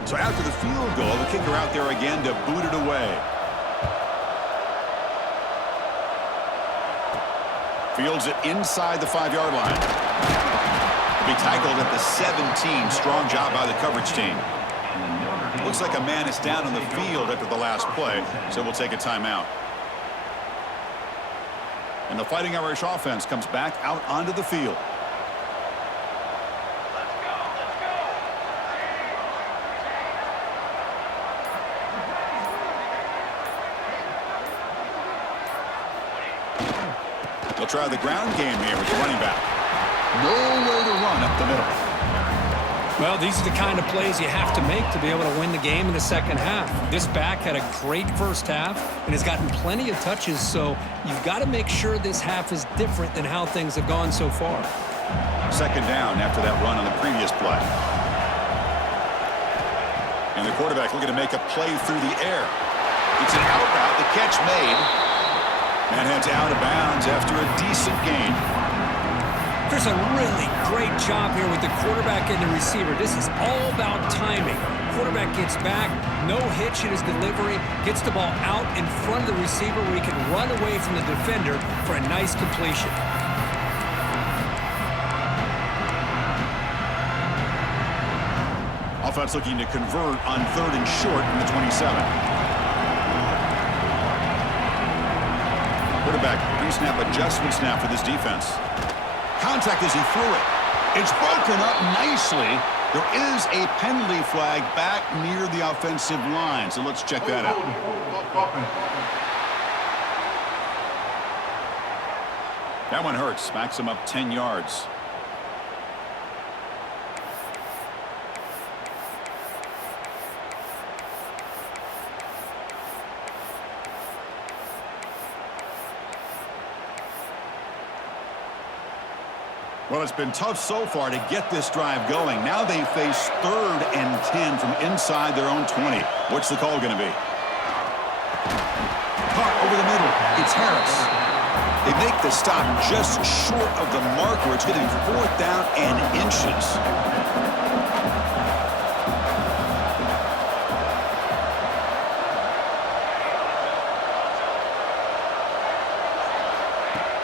So after the field goal, the kicker out there again to boot it away. Fields it inside the 5-yard line. Be tackled at the 17. Strong job by the coverage team. Looks like a man is down on the field after the last play, so we'll take a timeout. And the Fighting Irish offense comes back out onto the field. They'll try the ground game here with the running back. Nowhere to run up the middle. Well, these are the kind of plays you have to make to be able to win the game in the second half. This back had a great first half and has gotten plenty of touches, so you've got to make sure this half is different than how things have gone so far. 2nd down after that run on the previous play. And the quarterback looking to make a play through the air. It's an out route. The catch made. And heads out of bounds after a decent gain. There's a really great job here with the quarterback and the receiver. This is all about timing. Quarterback gets back, no hitch in his delivery, gets the ball out in front of the receiver where he can run away from the defender for a nice completion. Offense looking to convert on 3rd and short from the 27. Quarterback pre-snap adjustment snap for this defense. Contact as he threw it. It's broken up nicely. There is a penalty flag back near the offensive line, so let's check that out. That one hurts. Backs him up 10 yards. Well, it's been tough so far to get this drive going. Now they face 3rd and 10 from inside their own 20. What's the call going to be? Caught over the middle. It's Harris. They make the stop just short of the marker. It's going to be 4th down and inches.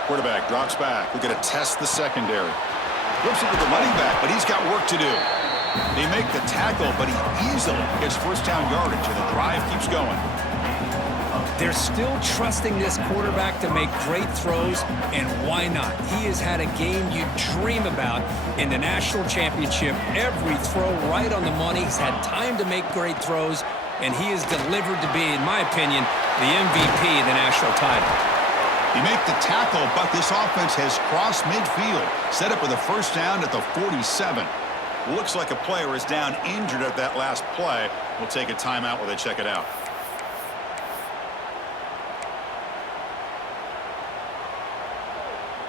Quarterback drops back. We're going to test the secondary. Flips it to the running back, but he's got work to do. They make the tackle, but he easily gets 1st down yardage, and the drive keeps going. They're still trusting this quarterback to make great throws, and why not? He has had a game you dream about in the national championship. Every throw right on the money. He's had time to make great throws, and he has delivered to be, in my opinion, the MVP of the national title. You make the tackle, but this offense has crossed midfield. Set up with a 1st down at the 47. Looks like a player is down injured at that last play. We'll take a timeout while they check it out.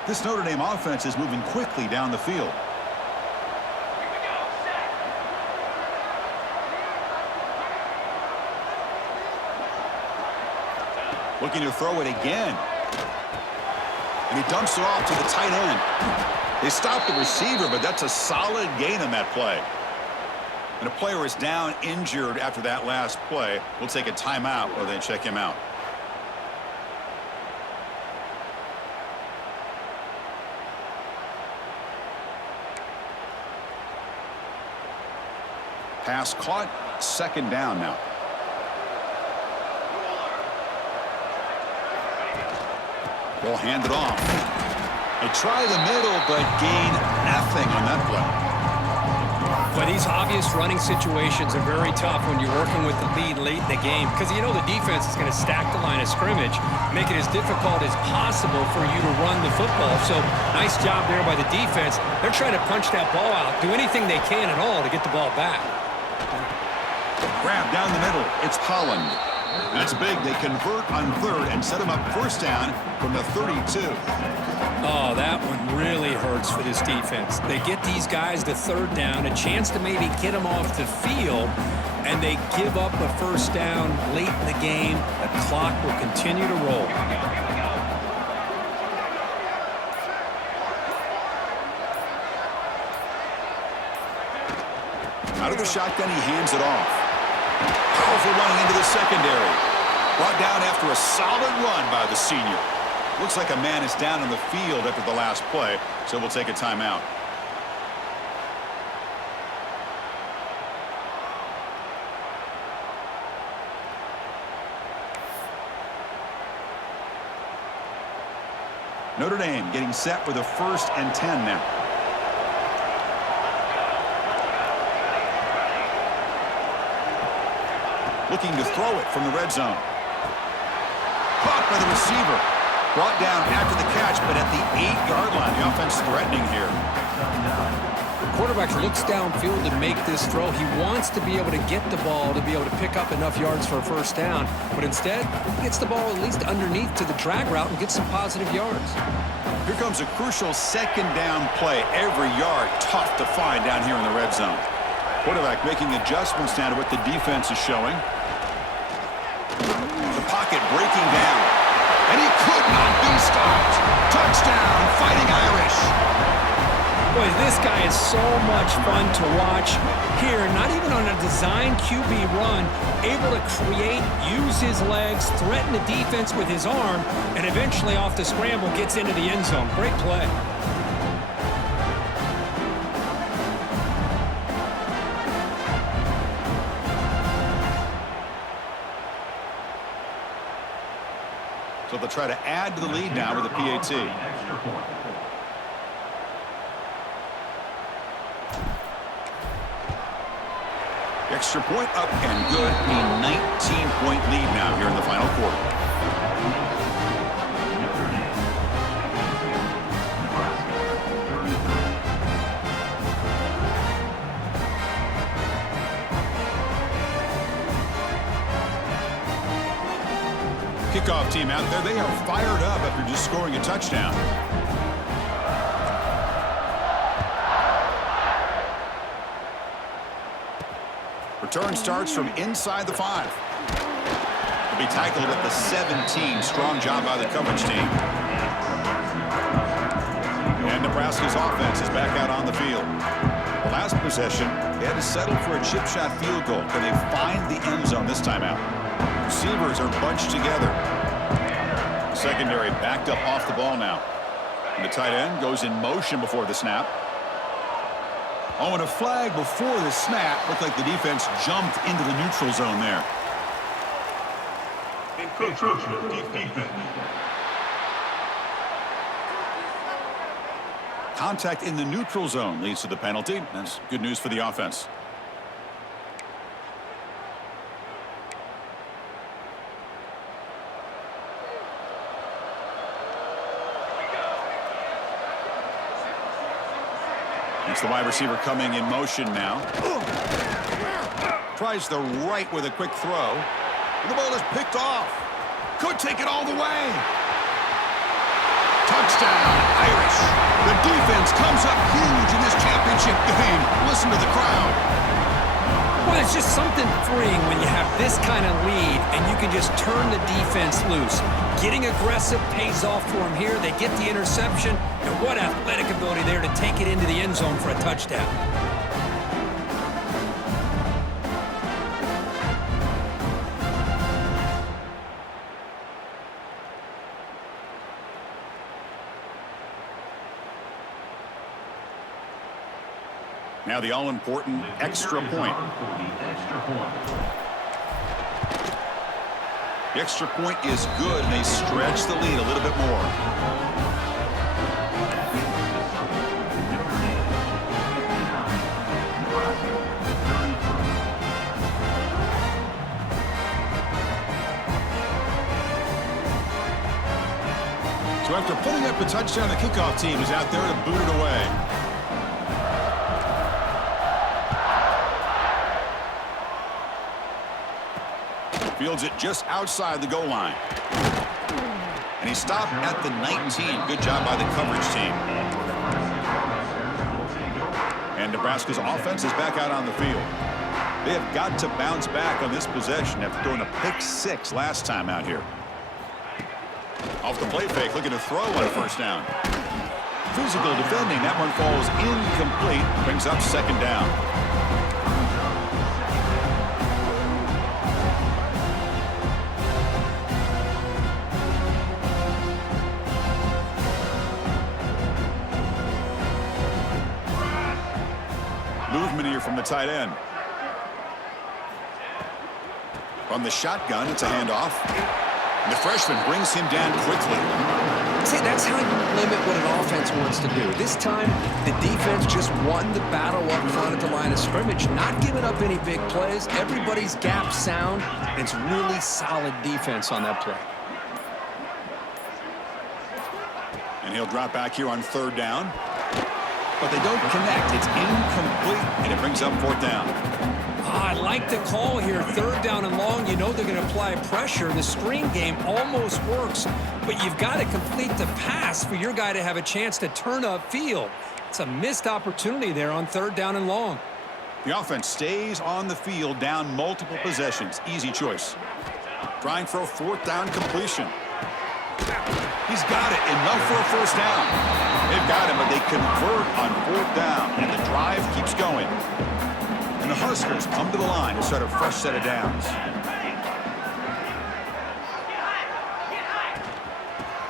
This Notre Dame offense is moving quickly down the field. Looking to throw it again. And he dumps it off to the tight end. They stop the receiver, but that's a solid gain on that play. And a player is down injured after that last play. We'll take a timeout while they check him out. Pass caught. Second down now. Ball handed off. They try the middle, but gain nothing on that play. Well, these obvious running situations are very tough when you're working with the lead late in the game because you know the defense is going to stack the line of scrimmage, make it as difficult as possible for you to run the football. So nice job there by the defense. They're trying to punch that ball out, do anything they can at all to get the ball back. Grab down the middle. It's Holland. That's big. They convert on third and set him up first down from the 32. Oh, that one really hurts for this defense. They get these guys to third down, a chance to maybe get them off the field, and they give up a first down late in the game. The clock will continue to roll. Out of the shotgun, he hands it off. Powerful running into the secondary. Brought down after a solid run by the senior. Looks like a man is down on the field after the last play, so we'll take a timeout. Notre Dame getting set with a 1st and 10 now. Looking to throw it from the red zone. Caught by the receiver. Brought down after the catch, but at the 8-yard line. The offense threatening here. The quarterback looks downfield to make this throw. He wants to be able to get the ball to be able to pick up enough yards for a first down, but instead, he gets the ball at least underneath to the drag route and gets some positive yards. Here comes a crucial second down play. Every yard tough to find down here in the red zone. Quarterback making adjustments now to what the defense is showing. The pocket breaking down. And he could not be stopped. Touchdown, Fighting Irish. Boy, this guy is so much fun to watch here. Not even on a design QB run, able to create, use his legs, threaten the defense with his arm, and eventually off the scramble gets into the end zone. Great play. So they'll try to add to the lead now with a PAT. Extra point up and good. A 19-point lead now here in the final quarter. Kickoff team out there. They are fired up after just scoring a touchdown. Return starts from inside the 5. Will be tackled at the 17. Strong job by the coverage team. And Nebraska's offense is back out on the field. The last possession, they had to settle for a chip shot field goal. Can they find the end zone this time out? Receivers are bunched together. Secondary backed up off the ball now. And the tight end goes in motion before the snap. Oh, and a flag before the snap. Looked like the defense jumped into the neutral zone there. Contact in the neutral zone leads to the penalty. That's good news for the offense. It's the wide receiver coming in motion now. Tries the right with a quick throw. And the ball is picked off. Could take it all the way. Touchdown, Irish. The defense comes up huge in this championship game. Listen to the crowd. Well, it's just something freeing when you have this kind of lead and you can just turn the defense loose. Getting aggressive pays off for them here. They get the interception, and what athletic ability there to take it into the end zone for a touchdown. Now the all-important extra point. The extra point is good, and they stretch the lead a little bit more. So after putting up a touchdown, the kickoff team is out there to boot it away. Fields it just outside the goal line. And he stopped at the 19. Good job by the coverage team. And Nebraska's offense is back out on the field. They have got to bounce back on this possession after throwing a pick 6 last time out here. Off the play fake, looking to throw on a first down. Physical defending. That one falls incomplete. Brings up second down. Movement here from the tight end. From the shotgun, it's a handoff. And the freshman brings him down quickly. See, that's how you limit what an offense wants to do. This time, the defense just won the battle up front at the line of scrimmage, not giving up any big plays. Everybody's gap sound. It's really solid defense on that play. And he'll drop back here on third down. But they don't connect. It's incomplete, and it brings up fourth down. I like the call here. Third down and long. You know they're going to apply pressure. The screen game almost works, but you've got to complete the pass for your guy to have a chance to turn upfield. It's a missed opportunity there on third down and long. The offense stays on the field down multiple possessions. Easy choice. Trying for a fourth down completion. He's got it. Enough for a first down. They've got him, but they convert on fourth down, and the drive keeps going. And the Huskers come to the line to start a fresh set of downs.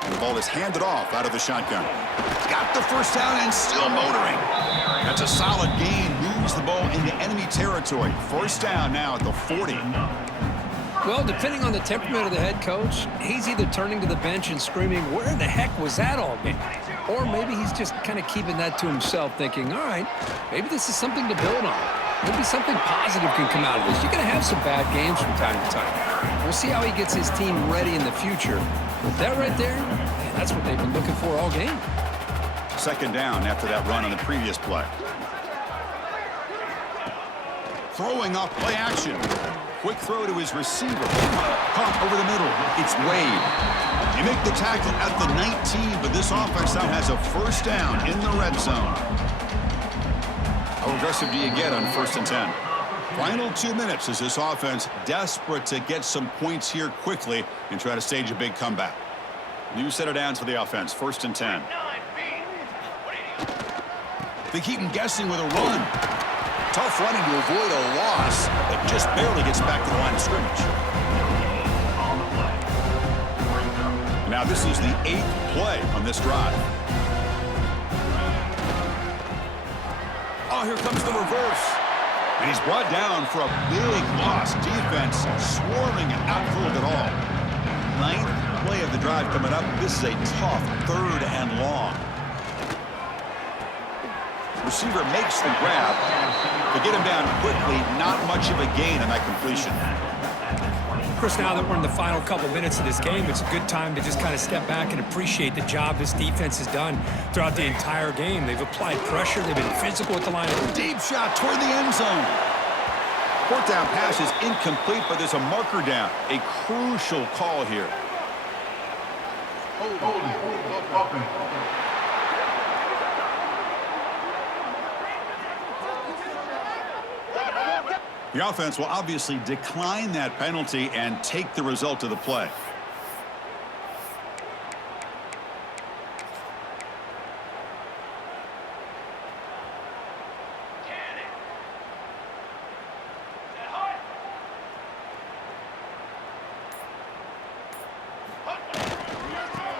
And the ball is handed off out of the shotgun. Got the first down and still motoring. That's a solid gain. Moves the ball into enemy territory. First down now at the 40. Well, depending on the temperament of the head coach, he's either turning to the bench and screaming, where the heck was that all game? Or maybe he's just kind of keeping that to himself, thinking, all right, maybe this is something to build on. Maybe something positive can come out of this. You're going to have some bad games from time to time. We'll see how he gets his team ready in the future. But that right there, man, that's what they've been looking for all game. Second down after that run on the previous play. Throwing off play action. Quick throw to his receiver. Caught over the middle. It's Wade. They make the tackle at the 19, but this offense now has a first down in the red zone. How aggressive do you get on 1st and 10? Final 2 minutes as this offense desperate to get some points here quickly and try to stage a big comeback. New set of downs for the offense. 1st and 10. They keep him guessing with a run. Tough running to avoid a loss, but just barely gets back to the line of scrimmage. Now this is the 8th play on this drive. Oh, here comes the reverse. And he's brought down for a big loss. Defense swarming and not fooled at all. 9th play of the drive coming up. This is a tough 3rd and long. Receiver makes the grab. To get him down quickly, not much of a gain on that completion. Chris, now that we're in the final couple minutes of this game, it's a good time to just kind of step back and appreciate the job this defense has done throughout the entire game. They've applied pressure. They've been physical at the line. Deep shot toward the end zone. Fourth down pass is incomplete, but there's a marker down. A crucial call here. The offense will obviously decline that penalty and take the result of the play.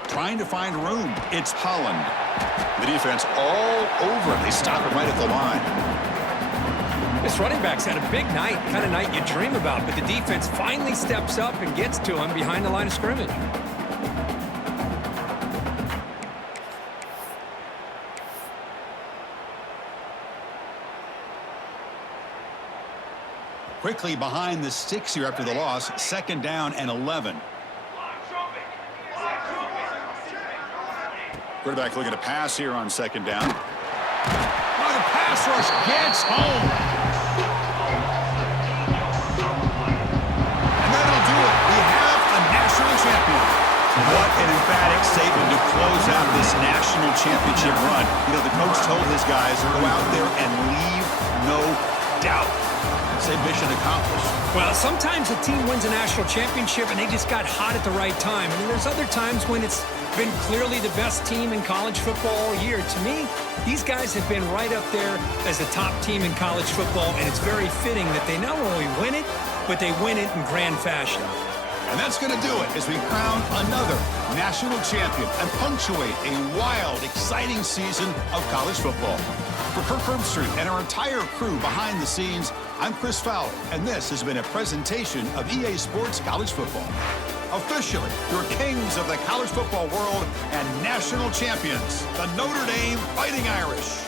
Trying to find room. It's Holland. The defense all over it. They stop it right at the line. This running back's had a big night, kind of night you dream about, but the defense finally steps up and gets to him behind the line of scrimmage. Quickly behind the sticks here after the loss, 2nd down and 11. Quarterback looking to pass here on 2nd down. Oh, the pass rush gets home. And that'll do it. We have a national champion. What an emphatic statement to close out this national championship run. You know, the coach told his guys to go out there and leave no doubt. Say mission accomplished. Well, sometimes a team wins a national championship and they just got hot at the right time. And then there's other times when it's been clearly the best team in college football all year. To me, these guys have been right up there as the top team in college football, and it's very fitting that they not only win it, but they win it in grand fashion. And that's going to do it as we crown another national champion and punctuate a wild, exciting season of college football. For Kirk Herbstreit and our entire crew behind the scenes, I'm Chris Fowler, and this has been a presentation of EA Sports College Football. Officially, your kings of the college football world and national champions, the Notre Dame Fighting Irish.